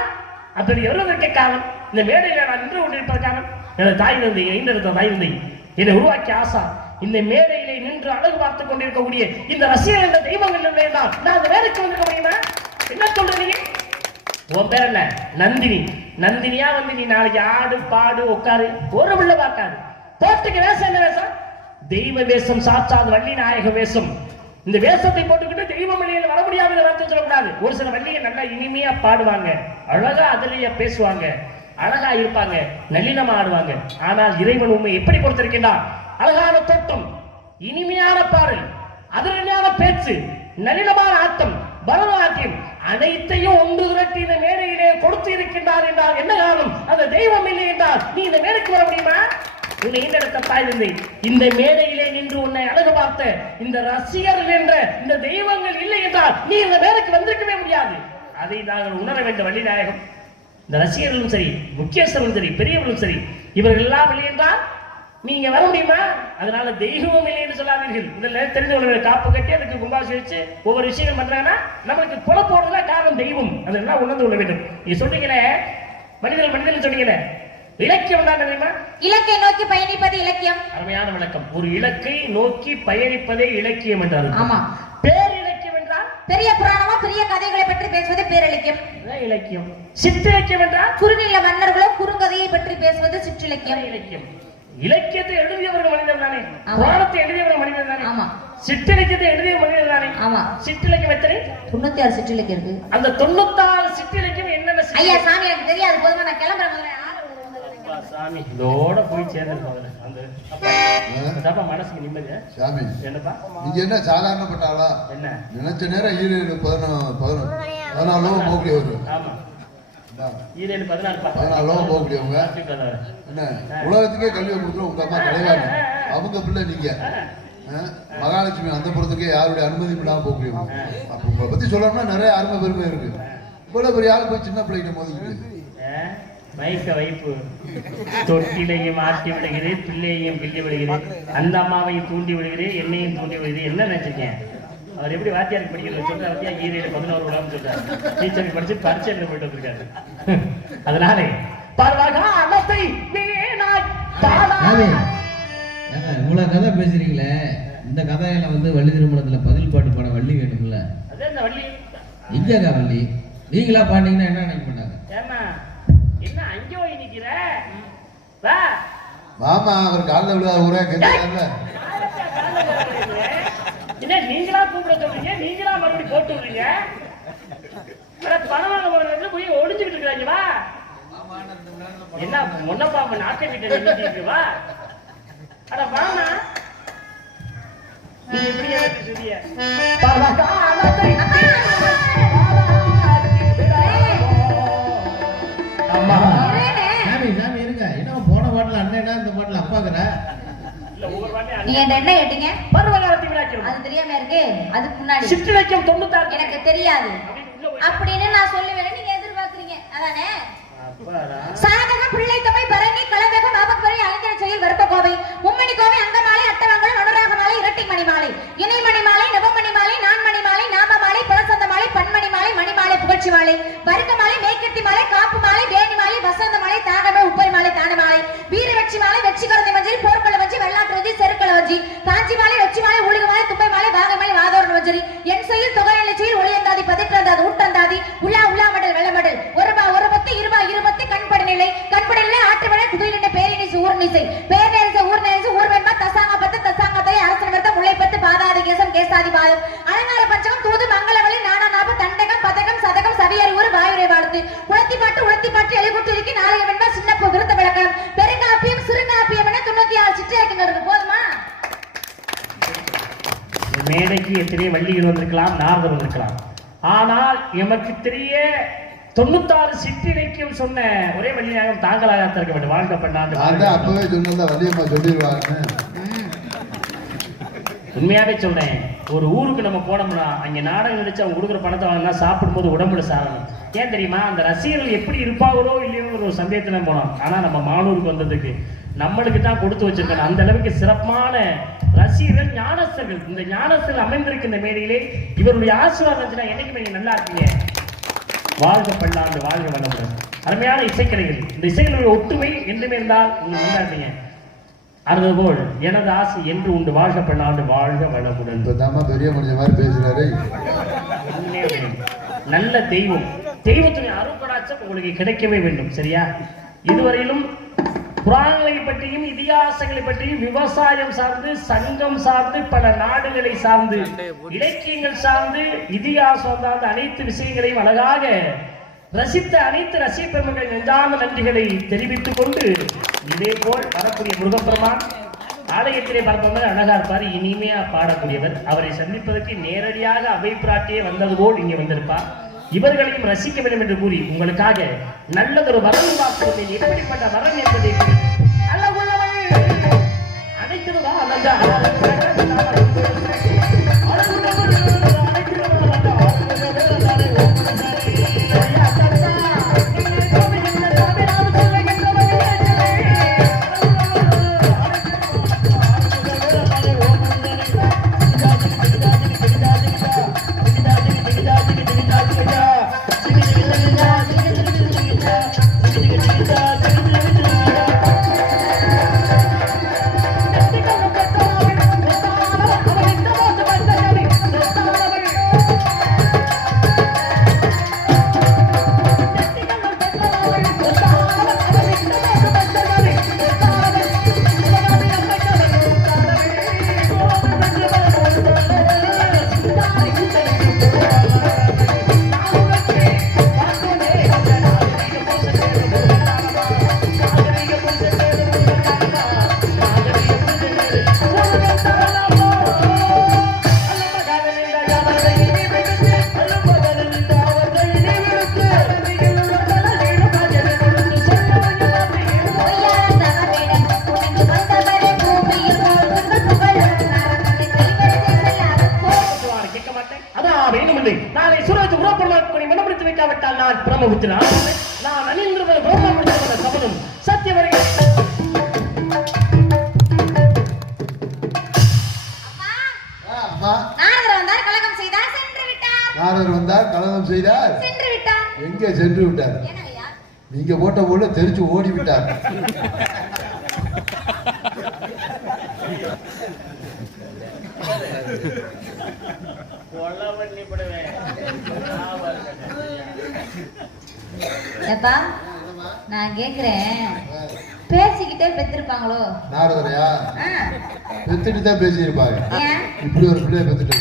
அப்படி வருவதற்கு காரணம் இந்த மேடையில நான் நின்று கொண்டிருப்பதற்கான எனது தாய் தந்தை, இந்த தாய் தந்தை என்னை உருவாக்கிய ஆசா. இந்த மேடையிலே நின்று அழகு பார்த்துக் கொண்டிருக்கக்கூடிய இந்த ரசிகர் என்ற தெய்வங்கள் இல்லையா நான் அந்த வேலைக்கு வந்திருக்க முடியுமா? என்ன சொல்றீங்க? உன் பேர் என்ன? நந்தினி. நந்தினியா வந்து நீ நாளைக்கு ஆடு பாடு உட்காரு ஒரு பிள்ளை பார்க்காது. போட்டுக்கு வேஷம் என்ன வேஷம்? தெய்வ வேஷம், சாட்சாத் வள்ளி நாயக வேஷம். இந்த வேஷத்தை போட்டுக்கிட்டு தெய்வ மொழியில் வர முடியாத வார்த்தை சொல்லக்கூடாது. ஒரு சில வள்ளிகள் நல்லா இனிமையா பாடுவாங்க, அழகா அதிலேயே பேசுவாங்க, அழகா இருப்பாங்க, நளினமா ஆடுவாங்க. ஆனால் இறைவன் உண்மை எப்படி கொடுத்திருக்கின்றான்? அழகான தோட்டம், இனிமையான பாடல், அதிரடியான பேச்சு, நளினமான ஆட்டம், பரதநாட்டியம் அனைத்தையும் ஒன்று திரட்டி இந்த மேடையிலே கொடுத்து இருக்கின்றார் என்றால் என்ன காரணம்? அந்த தெய்வம் இல்லை என்றால் நீ இந்த மேடைக்கு வர முடியுமா? உன்னை ஈண்டெடுத்த தாய் தந்தை இந்த மேடையிலே நின்று உன்னை அழகு பார்த்த இந்த ரசிகர்கள் என்ற இந்த தெய்வங்கள் இல்லை என்றால் நீ இந்த மேடைக்கு வந்திருக்கவே முடியாது. அதை நாங்கள் உணர வேண்டும். வள்ளிநாயகம் இந்த ரசிகர்களும் சரி, முக்கியஸ்தரும் சரி, பெரியவர்களும் சரி, இவர்கள் எல்லாம் இல்லை என்றால் நீங்க வர முடியுமா? அதனால தெய்வம் இல்லை என்று சொல்லாதீர்கள். இதெல்லாம் தெரிந்து கொள்ள காப்பு கட்டி அதுக்கு கும்பாபிஷேகம் வச்சு ஒவ்வொரு விஷயம் பண்றாங்கன்னா நம்மளுக்கு குழப்போடுதான் காரணம் தெய்வம். அதெல்லாம் உணர்ந்து கொள்ள வேண்டும். நீங்க சொல்றீங்களே மனிதன் சொன்னீங்களே, இலக்கியம் தான் தெரியுமா? இலக்கை நோக்கி பயணிப்பது இலக்கியம். அருமையான விளக்கம். ஒரு இலக்கை நோக்கி பயணிப்பதே இலக்கியம் என்றார். ஆமா. பேரிலக்கியம் என்றால் பெரிய புராணமா பெரிய கதைகளை பற்றி பேசுவது பேரிலக்கியம். இலக்கியம். சிற்றிலக்கியம் என்றால் குறுநில மன்னர்களோ குறுங்கதையை பற்றி பேசுவது சிற்றிலக்கியம். இலக்கியம். இலக்கியத்தை எழுதியவர்கள் மனிதன் தானே, புராணத்தை எழுதியவர்கள் மனிதன் தானே, ஆமா. சிற்றிலக்கியத்தை எழுதிய மனிதன் தானே. ஆமா. சிற்றிலக்கியம் எத்தனை? 96 சிற்றிலக்கியம் இருக்கு. அந்த 96 சிற்றிலக்கியம் என்னென்ன? ஐயா சாமி எனக்கு தெரியாது, போதுமா நான் கிளம்புறேன். சாமி இதோட போய் சேர்ந்துருப்பாங்க. அந்த மனசுக்கு நிம்மதியா சாமி? என்னப்பா நீங்க என்ன சாதாரணப்பட்டாளா? என்ன நினைச்ச நேரம் 14 போகக்கூடிய ஒரு ஆமா 14 போகக்கூடியவங்க என்ன உலகத்துக்கே கல்வியை கொடுக்குறோம். உங்க அம்மா தலைவாங்க, அவங்க பிள்ளை நீங்க மகாலட்சுமி அந்த புறத்துக்கே யாருடைய அனுமதி இல்லாம போகக்கூடியவங்க. அப்ப உங்களை பத்தி சொல்லணும்னா நிறைய அருமை பெருமை இருக்கு. இவ்வளவு பெரிய ஆள் போய் சின்ன பிள்ளைகிட்ட மோதிக்கிட்டு மைக்க வைப்பு தொட்டிலையும் ஆட்டி விடுகிறேன், பிள்ளையையும் கிள்ளி விடுகிறேன், அந்த அம்மாவையும் தூண்டி விடுகிறேன், என்னையும் தூண்டி விடுகிறேன். என்ன நினைச்சிருக்கேன்? அவர் எப்படி வாத்தியாருக்கு படிக்கிறது சொல்ற வாத்தியா 7-11 உலகம் சொல்றாரு. டீச்சர் படிச்சு பரிச்சை எழுத போயிட்டு வந்திருக்காரு. அதனால இவ்வளவு கதை பேசுறீங்களே, இந்த கதையில வந்து வள்ளி திருமணத்துல பதில் பாட்டு பாட வள்ளி வேணும்ல. எங்கக்கா வள்ளி? நீங்களா பாட்டீங்கன்னா என்ன நினைக்க மாட்டாங்க? என்ன அங்கே போய் நிக்கிற? மாமா அவர் காலில் விழுவா ஊரே கேட்கல. என்ன நீங்களா கூப்பிட சொல்றீங்க, நீங்களா மறுபடியும் போட்டு விடுறீங்க. பணம் வாங்க போற இடத்துல போய் ஒளிஞ்சுக்கிட்டு இருக்காங்க. வா என்ன முன்னப்பா நாட்டை கிட்ட நின்றுட்டு வா. அட வாமா நீ எப்படியா சொல்லிய அம்மா சாமி சாமி இருங்க. என்ன போன பாட்டுல அண்ணனா இந்த பாட்டுல அப்பாக்குற? நீ என்ன கேட்டீங்க? பருவகாலத்தை விடாக்கிறோம். அது தெரியாம இருக்கு. அதுக்கு முன்னாடி சிற்றிலக்கியம் 96 எனக்கு தெரியாது அப்படின்னு நான் சொல்லுவேன். நீங்க எதிர்பார்க்கறீங்க அதானே? சாதகம் பிள்ளை தமிழ் பரணி கலவேகம் ஆபத்வரை அலங்கர செயல் வருத்த கோவை மும்மணி கோவை அங்கமாலை அட்டவங்கள் அனுராக மாலை இரட்டை மணி மாலை இணைமணி மாலை நவமணி மாலை நான்மணி மாலை நாம மாலை பலசந்த மாலை பன்மணி மாலை மணி மாலை புகழ்ச்சி மாலை வருக மாலை மேற்கத்தி மாலை காப்பு மாலை வேணி மாலை வசந்த மாலை தாகமே உப்பை மாலை தான மாலை வீரவட்சி மாலை வெற்றி கரந்தை மஞ்சரி போர்க்கள வஞ்சி வெள்ளாட்டு வஞ்சி செருக்கள வஞ்சி காஞ்சி மாலை வெற்றி மாலை ஊழுக மாலை துப்பை மாலை வாகை மாலை வாதோரண வஞ்சரி என் செயல் தொகைநிலை செயல் ஒளியந்தாதி பதிற்றாந்தாதி ஊட்டந்தாதி உலா உலா மடல் வெள்ள மடல் ஒரு பத்து இருபத்து கண்படநிலை கண்படநிலை ஆற்றுவன குதிரை பேரினிசு ஊர்நிசை பேரினிசு ஊர்நிசு ஊர்வெண்மா தசாங்க பத்து தசாங்கத்தை அரசன் விருத்த முல்லை பத்து பாதாதி கேசம் கேசாதி பாதம் அலங்கார பஞ்சகம் தூது மங்களவழி நாணநாப தண்டகம் பதகம் சதகம் சவியறி ஊர் வாயுரை வாழ்த்து உளத்தி பாட்டு எழுகுட்டு இருக்கி நாளைய வெண்மா சின்ன விருத்த விளக்கம் பெருங்காப்பியம் சிறுங்காப்பியம் என 96 சிற்றிலக்கியங்கள் இருக்கு. போதுமா? மேடைக்கு எத்தனை வள்ளிகள் வந்திருக்கலாம், நாரதர் வந்திருக்கலாம். ஆனால் எமக்கு தெரிய 96 சிற்றிலக்கியம் சொன்ன ஒரே வள்ளியாக தாங்களாக இருக்க வேண்டும். வாழ்க்கை பண்ணாண்டு அப்பவே சொன்னா வள்ளியம்மா சொல்லிடுவாங்க. உண்மையாவே சொல்றேன். ஒரு ஊருக்கு நம்ம போனோம்னா அங்க நாடகம் நடிச்சு அவங்க கொடுக்குற பணத்தை வாங்கினா சாப்பிடும்போது உடம்புல சாரணும். ஏன் தெரியுமா? அந்த ரசிகர்கள் எப்படி இருப்பாங்களோ இல்லையோன்னு ஒரு சந்தேகத்துல போனோம். ஆனா நம்ம மானூருக்கு வந்ததுக்கு நம்மளுக்கு தான் கொடுத்து வச்சிருக்கணும். அந்த அளவுக்கு சிறப்பான ரசிகர்கள் ஞானஸ்தர்கள். இந்த ஞானஸ்தர்கள் அமைந்திருக்கு இந்த மேடையிலே. இவருடைய ஆசீர்வாதம் இருந்துச்சுன்னா என்னைக்குமே நீங்க நல்லா இருப்பீங்க. வாழ்க பல்லாண்டு வாழ்க வளமுடன். அருமையான இசைக்கலைகள். இந்த இசைகளுடைய ஒற்றுமை என்றுமே இருந்தால் நீங்க நல்லா இருப்பீங்க. அதுபோல் எனது ஆசை என்று உண்டு. வாழ்க பல்லாண்டு வாழ்க வளமுடன். பெரிய முடிஞ்ச மாதிரி பேசுறாரு. நல்ல தெய்வம், தெய்வத்துடைய அருட்கடாட்சம் உங்களுக்கு கிடைக்கவே வேண்டும். சரியா? இதுவரையிலும் புராணங்களை பற்றியும் இதிகாசங்களை பற்றியும் விவசாயம் சார்ந்து சங்கம் சார்ந்து பல நாடுகளை சார்ந்து இலக்கியங்கள் சார்ந்து இதிகாசம் சார்ந்த அனைத்து விஷயங்களையும் அழகாக ரசித்த அனைத்து ரசிக பெருமக்களின் நெஞ்சார்ந்த நன்றிகளை தெரிவித்துக் கொண்டு இதே போல் வரக்கூடிய முருகப்பெருமான் ஆலயத்திலே பார்ப்பவர் அழகா இருப்பார், இனிமையா பாடக்கூடியவர். அவரை சந்திப்பதற்கு நேரடியாக அவை பிராட்டியே வந்தது போல் இங்கே வந்திருப்பார். இவர்களையும் ரசிக்க வேண்டும் என்று கூறி உங்களுக்காக நல்லதொரு வரம் பார்க்கிறேன். எப்படிப்பட்ட வரம் என்பதை அனைத்திருவா நாளை சூரஜ் உருவப்படமாக்கி மனப்படுத்தி வைக்காவிட்டால் நான் பிரம்மபுத்திரன். நான் அணிந்திருப்பது பிரம்மபுத்திரன் சபதம் சத்தியவர்கள். நாரதர் வந்தார், கலகம் செய்தார். எங்கே சென்று விட்டார்? நீங்க போட்ட போல தெரிச்சு ஓடி விட்டார். நான் கேக்குறேன், பேசிக்கிட்டே பெத்திருப்பாங்களோ? நாரதரையா? பெத்துட்டு தான் பேசியிருப்பாங்க. இப்படி ஒரு பிள்ளைய பெத்துட்டு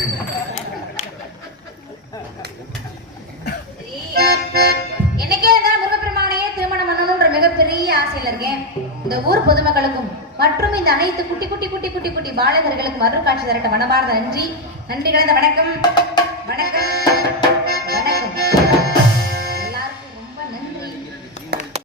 ஆசையில இருக்கேன். இந்த ஊர் பொதுமக்களுக்கும் மற்றும் இந்த அனைத்து குட்டி குட்டி குட்டி குட்டி குட்டி பாலகர்களுக்கும் அருள் காட்சி தரட்ட மனமார்ந்த நன்றி. நன்றி கலந்த வணக்கம். வணக்கம்.